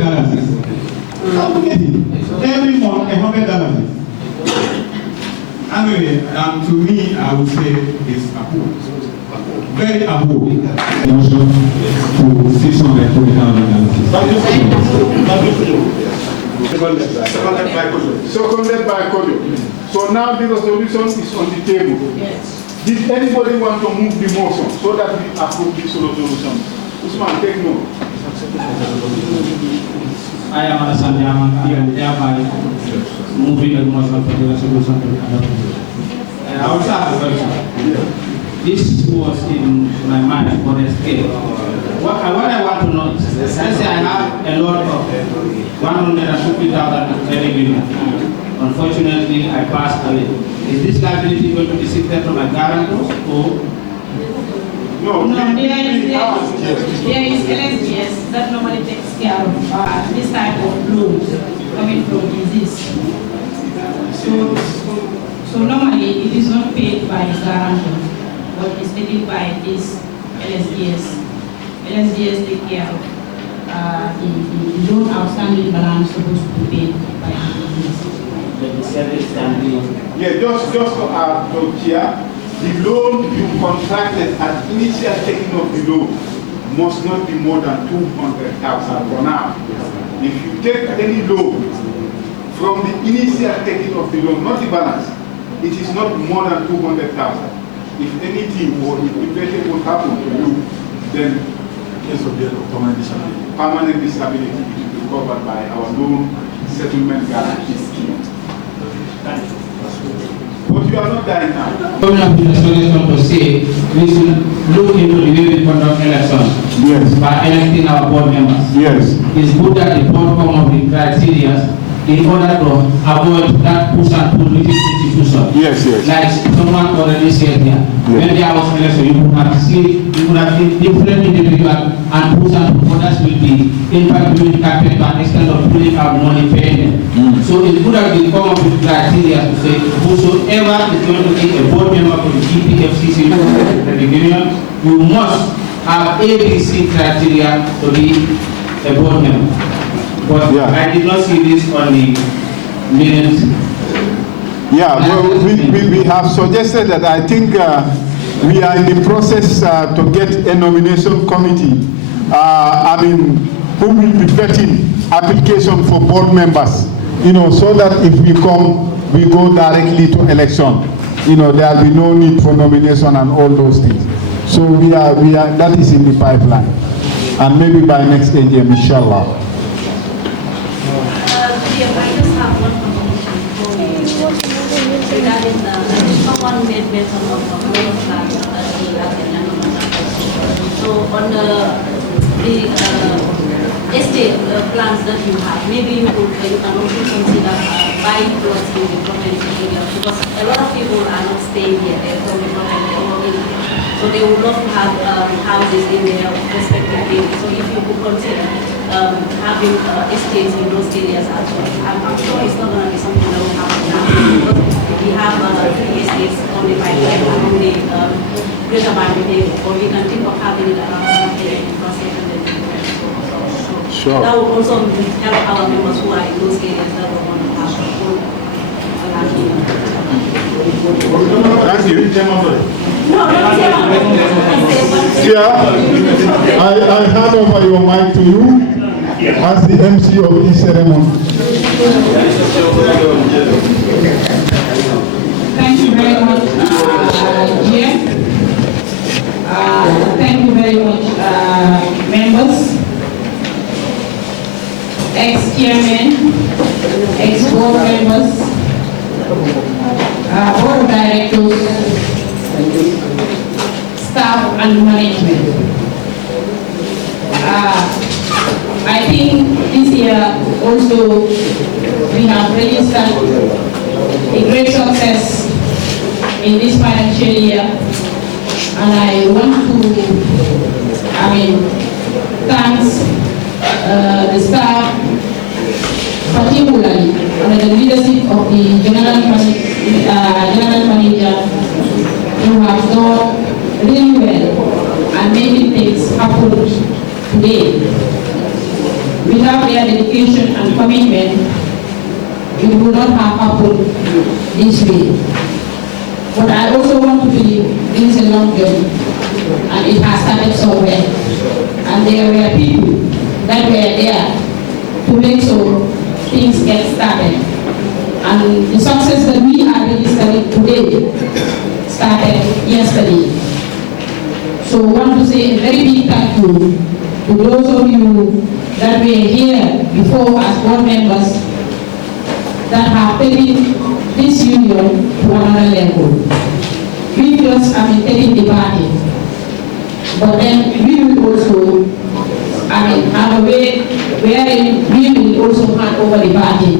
Every month, $100. Anyway, to me, I would say it's above. Very above. Also to $640,000. Seconded by Kojo. So now the resolution is on the table. Yes. Did anybody want to move the motion so that we approve this resolution? Usman, take note. I am Alassane Diamant, and thereby moving the motion for the resolution to be adopted. I also have a question. This was in my mind for the scale. What I want to know is, let's say I have a loan of 150,000 million. Unfortunately, I passed away. Is this liability going to be shifted from my guarantors or? No, there is LSDS that normally takes care of this type of loans coming from disease. So normally it is not paid by the guarantor, but it's paid by this LSDS. LSDS take care of the loan outstanding balance supposed to be paid by the disease. Yeah, just to add, Chair, the loan you contracted at initial taking of the loan must not be more than 200,000 for now. If you take any loan from the initial taking of the loan, not the balance, it is not more than 200,000. If anything or if anything will happen to you, then case of death or permanent disability, it will be covered by our loan settlement guarantee scheme. But you are not dying now. Coming up with a solution to say we should look into the way we conduct elections. Yes. By electing our board members. Yes. It's good that the board come up with criteria in order to avoid that push and pull within institution. Yes, yes. Like someone already said here. Yes. When there was election, you would have seen different individuals and push and pull. Others will be in fact doing campaign to an extent of pulling out money paying them. So it's good that we come up with criteria to say whosoever is going to be a board member for the GPFCCU union, you must have ABC criteria to be a board member. But yeah. I did not see this on the minutes. Yeah, well, we have suggested that I think we are in the process to get a nomination committee. Who will be vetting application for board members, so that if we come, we go directly to election. There will be no need for nomination and all those things. So we are that is in the pipeline. And maybe by next AGM, inshallah. I just have one proposition for you regarding someone made mention of the plans that we have in So on the estate plans that you have, maybe you can also consider buying plots in the property area, because a lot of people are not staying here, they're from the property. So they would love to have houses in their respective areas. So if you could consider having estates in those areas as well. I'm sure it's not going to be something that will happen now. We have 3 estates on the pipeline along the Greater Bangalore, or we can think of having it around the process and then sure. That will also help our members who are in those areas that will want to have a full Thank you. Yeah, I hand over your mic to you as the MC of this ceremony. Thank you very much, Thank and management. I think this year also we have registered a great success in this financial year, and I want to thank the staff, particularly under the leadership of the General Manager, who have done really well and making things happen today. Without their dedication and commitment, it would not have happened this way. But I also want to believe this is a long journey, and it has started somewhere. And there were people that were there to make sure things get started. And the success that we are registering today started yesterday. So I want to say a very big thank you to those of you that were here before as board members that have taken this union to another level. We just taking the party, but then we will also have a way wherein we will also hand over the party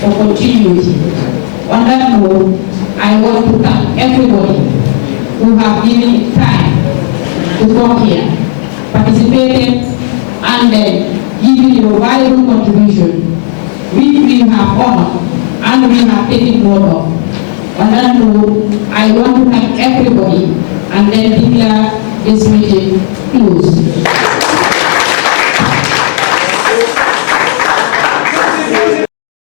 for continuity. On that note, I want to thank everybody who have given time to come here, participated, and then given your valuable contribution, which we have honored and we have taken note of. On that note, I want to thank everybody and then declare this meeting